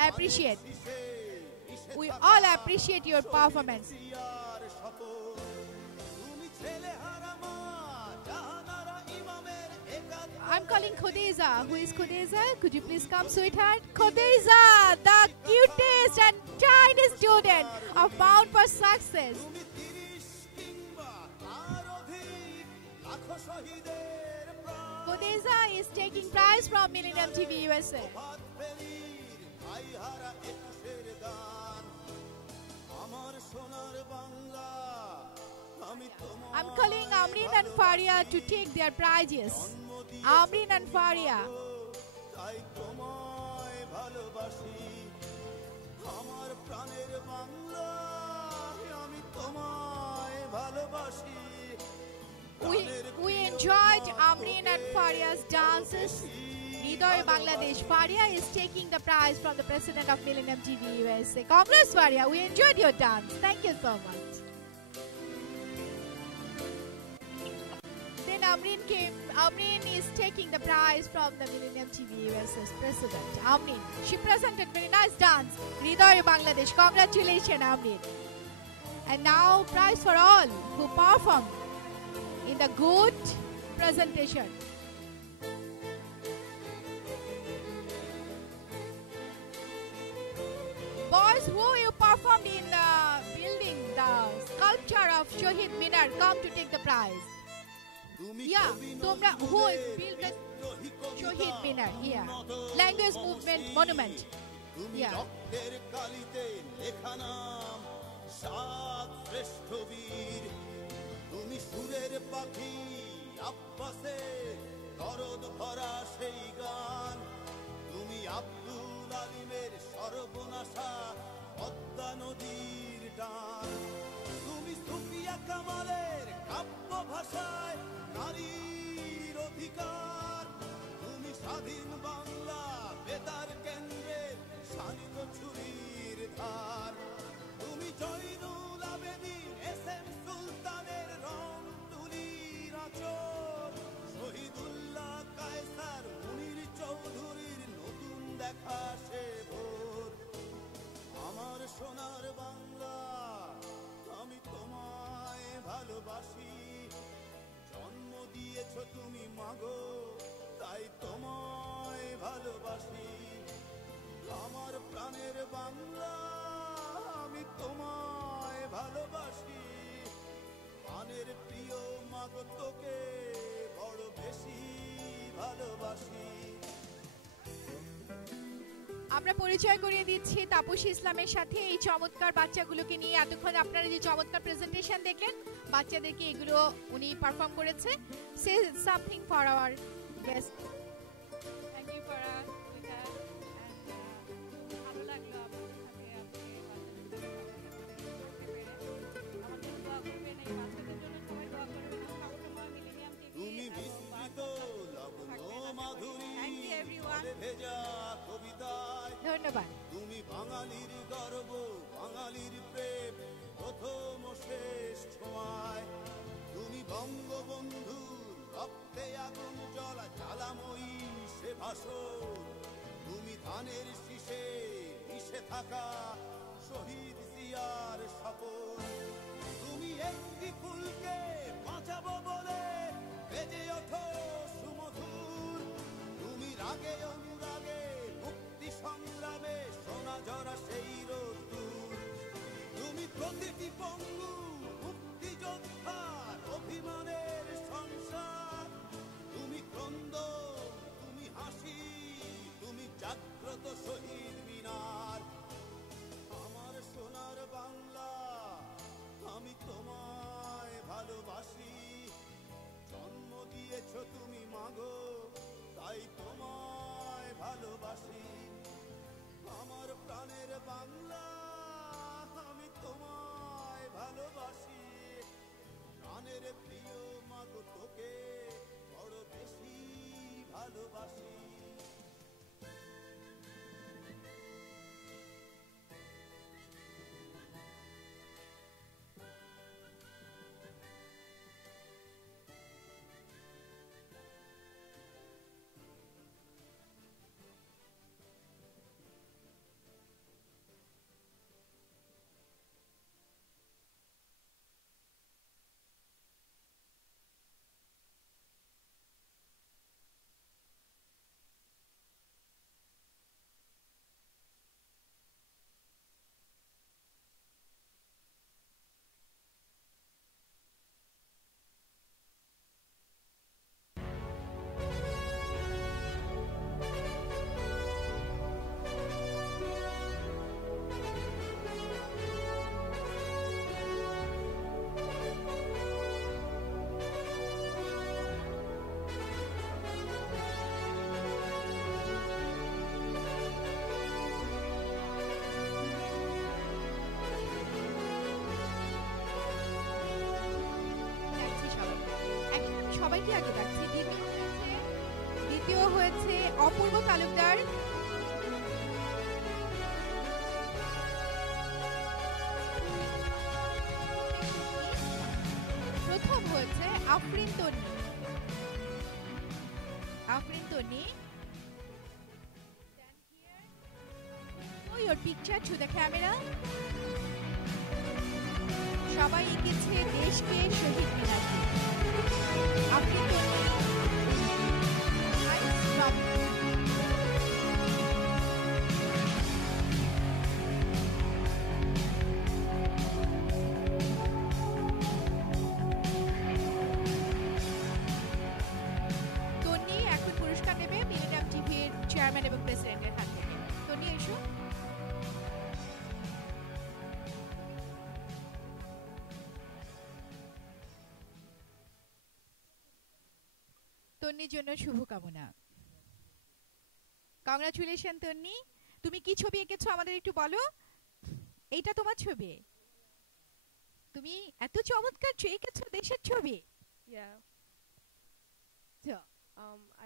all appreciate your performance. I'm calling Khadija. Who is Khadija? Could you please come, sweetheart? Khadija, the cutest and tiny student of Bound for Success. Khadija is taking prize from Millennium TV USA. I'm calling Amrin and Faria to take their prizes. Amrin and Faria. We enjoyed Amrin and Faria's dances. Nidoy Bangladesh. Faria is taking the prize from the president of Millennium TV USA. Congrats, Faria. We enjoyed your dance. Thank you so much. Then Amreen is taking the prize from the Millennium TV USS President. Amreen, she presented very nice dance. Hridoy Bangladesh, congratulations Amreen. And now prize for all who performed in the good presentation. Boys, who you performed in building the sculpture of Shohid Minar, come to take the prize. Yeah, Tomra, who built the Shohid Minar? Yeah, language movement monument. Yeah. তুমি সুরের পাখি আব্বাসে দরদ ভরা সেই গান তুমি আব্দুল আলিমের সর্বনাশা পদ্মা নদীর টান তুমি সুফিয়া কামালের কাব্য ভাষায় নারীর অধিকার তুমি স্বাধীন বাংলা বেতার কেন্দ্রের শানিত ছুরির ধার তুমি জয়নুল আবেদীন এসএম সুলতানের রং তুলির আঁচল শহীদুল্লাহ কায়সার মুনির চৌধুরীর নতুন দেখা সে ভোর আমার সোনার বাংলা আমি তোমায় ভালোবাসি জন্ম দিয়েছো তুমি মাগো তাই তোমায় ভালোবাসি আমার প্রাণের বাংলা আমি তোমায় ভালোবাসি প্রাণের প্রিয় মাগো তোকে বড় বেশি ভালোবাসি আমরা পরিচয় করিয়ে দিচ্ছি তাপসী ইসলামের সাথে এই চমৎকার বাচ্চাগুলোকে নিয়ে এতক্ষণ আপনারা যে চমৎকার প্রেজেন্টেশন দেখলেন বাচ্চাদেরকে এগুলো উনি পারফর্ম করেছে say something for our guest thank you for with us and ভালো লাগলো আপনাদের সাথে আজকে আমাদের দোয়া করবেন এই বাচ্চাদের জন্য সবাই দোয়া করবেন সবসময় মিলেনিয়াম টিভি তুমি বিস্মিত লগ্ন মাধুরী থ্যাংক ইউ এভরিওয়ান ভেজা কবিতায় ধন্যবাদ তুমি বাঙালির গর্ব বাঙালির প্রেম প্রথম শেষ ছোঁয়ায় তুমি বঙ্গবন্ধুর রক্তে আগুন জ্বলা জ্বালাময়ী সে ভাষণ তুমি ধানের শীষে মিশে থাকা শহীদ জিয়ার শপথ তুমি একটি ফুলকে বাঁচাবো বলে বেজে ওঠো সুমধুর তুমি রাগে অনুরাগে মুক্তি সংগ্রামে সোনা ঝরা সেই রোদ্দুর তুমি প্রতিটি পঙ্গু মুক্তিযোদ্ধার অভিমানের সংসার তুমি ক্রন্দন তুমি হাসি তুমি জাগ্রত শহীদ মিনার আমার সোনার বাংলা আমি তোমায় ভালোবাসি জন্ম দিয়েছো তুমি মাগো তাই তোমায় ভালোবাসি আমার প্রাণের বাংলা আমি তোমায় ভালোবাসি প্রাণের প্রিয় মাগো তোকে বড় বেশি ভালোবাসি সবাইকে আগে রাখছি দ্বিতীয় হয়েছে অপূর্ব তালুকদার প্রথম হয়েছে আফরিন তন্নি Afrin Tony. Show your picture to the camera. সবাই এঁকেছে দেশকে শহীদ মিনারকে। আফরিন তন্নি, nice job. তন্নি এখন পুরস্কার নেবে মিলেনিয়াম টিভির চেয়ারম্যান এবং প্রেসিডেন্টের হাত থেকে। তন্নি এসো। তন্নির জন্য শুভকামনা। কংগ্রাচুলেশন তন্নি। তুমি কি ছবি এঁকেছো আমাদের একটু বলো। এইটা তোমার ছবি। তুমি এত চমৎকার এঁকেছো দেশের ছবি। Yeah. So,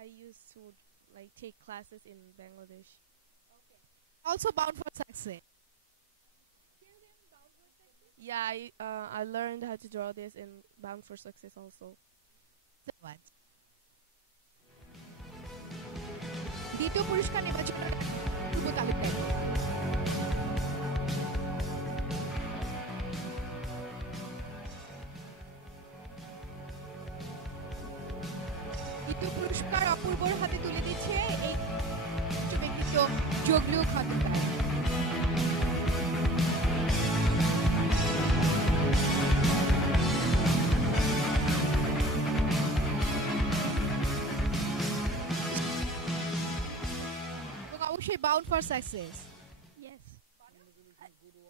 I used to like take classes in Bangladesh. Also bound for success. Yeah, I learned how to draw this in Bound for Success also. So much. দ্বিতীয় পুরস্কার নেবার জন্য পূর্ব তালুকদার। দ্বিতীয় পুরস্কার অপূর্বর হাতে তুলে দিচ্ছে এই ব্যক্তিত্ব Joglu Khandakar. Bound for success. Yes.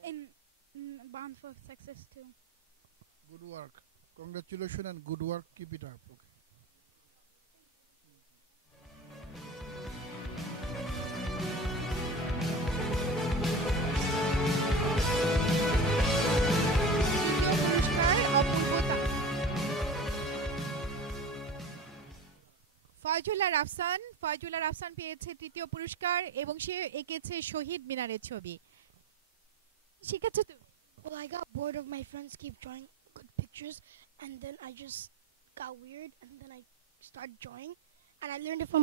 In Bound for Success too. Good work. Congratulations and good work. Keep it up. Okay. Faizullah Rafsan পেয়েছে তৃতীয় পুরস্কার এবং সে এঁকেছে শহীদ মিনারের ছবি। শিখেছো তুমি? Well, I got bored of my friends keep drawing good pictures, and then I just got weird, and then I started drawing, and I learned it from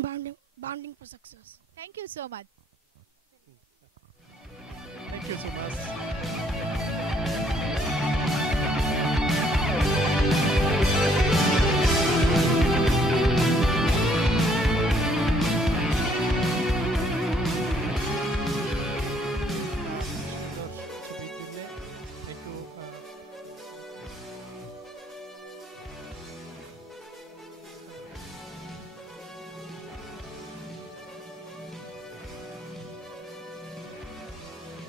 Bounding for Success. Thank you so much. Thank you so much.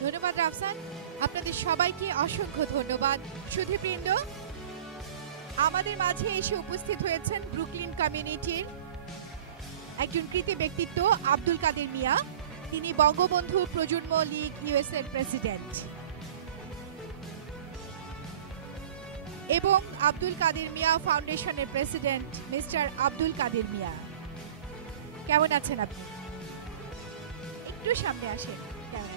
ধন্যবাদ রাফসান। আপনাদের সবাইকে অসংখ্য ধন্যবাদ। সুধীবৃন্দ, আমাদের মাঝে এসে উপস্থিত হয়েছেন ব্রুকলিন কমিউনিটির একজন কৃতি ব্যক্তিত্ব আব্দুল কাদের মিয়া। তিনি বঙ্গবন্ধু প্রজন্ম লীগ ইউএসএর প্রেসিডেন্ট এবং আব্দুল কাদের মিয়া ফাউন্ডেশনের প্রেসিডেন্ট মিস্টার আব্দুল কাদের মিয়া। কেমন আছেন আপনি? একটু সামনে আসেন। কেমন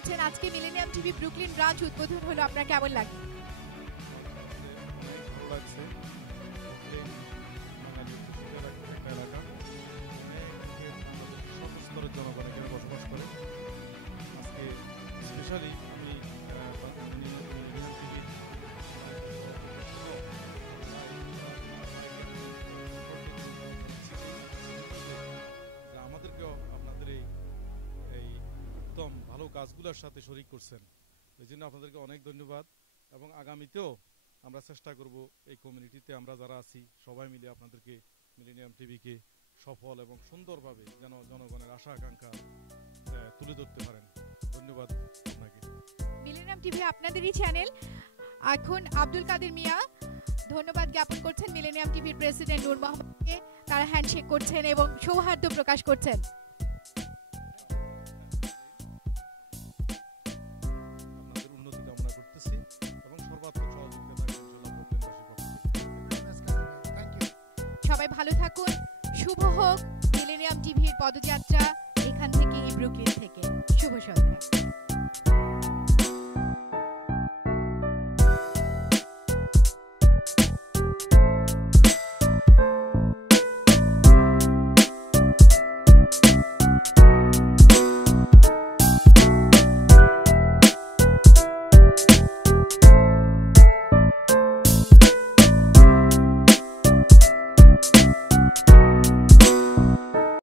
আছেন? আজকে মিলেনিয়াম টিভি ব্রুকলিন ব্রাঞ্চ উদ্বোধন হলো, আপনার কেমন লাগে? ভালো লাগছে। সর্বস্তরের জনগণ এখানে বসবাস করে। আজকে স্পেশালি আমি আমাদেরকেও আপনাদের এই একদম ভালো কাজগুলোর সাথে শরিক করছেন, এই জন্য আপনাদেরকে অনেক ধন্যবাদ। এবং আগামীতেও আমরা চেষ্টা করব এই কমিউনিটিতে আমরা যারা আছি সবাই মিলে আপনাদেরকে মিলেনিয়াম টিভিকে সফল এবং সুন্দরভাবে যেন জনগণের আশা আকাঙ্ক্ষা তুলে ধরতে পারেন। ধন্যবাদ আপনাকে। মিলেনিয়াম টিভি আপনাদেরই চ্যানেল। এখন আব্দুল কাদের মিয়া ধন্যবাদ জ্ঞাপন করছেন মিলেনিয়াম টিভির প্রেসিডেন্ট নূর মোহাম্মদকে। তারা হ্যান্ডশেক করছেন এবং সৌহার্দ্য প্রকাশ করছেন। আপনাদের উন্নতি কামনা করতেছি এবং সর্বাত্মক সহযোগিতা থাকবে সবাই ভালো থাকুন। শুভ হোক মিলেনিয়াম টিভির পদযাত্রা এখান থেকে ব্রুকলিন থেকে। শুভ সন্ধ্যা।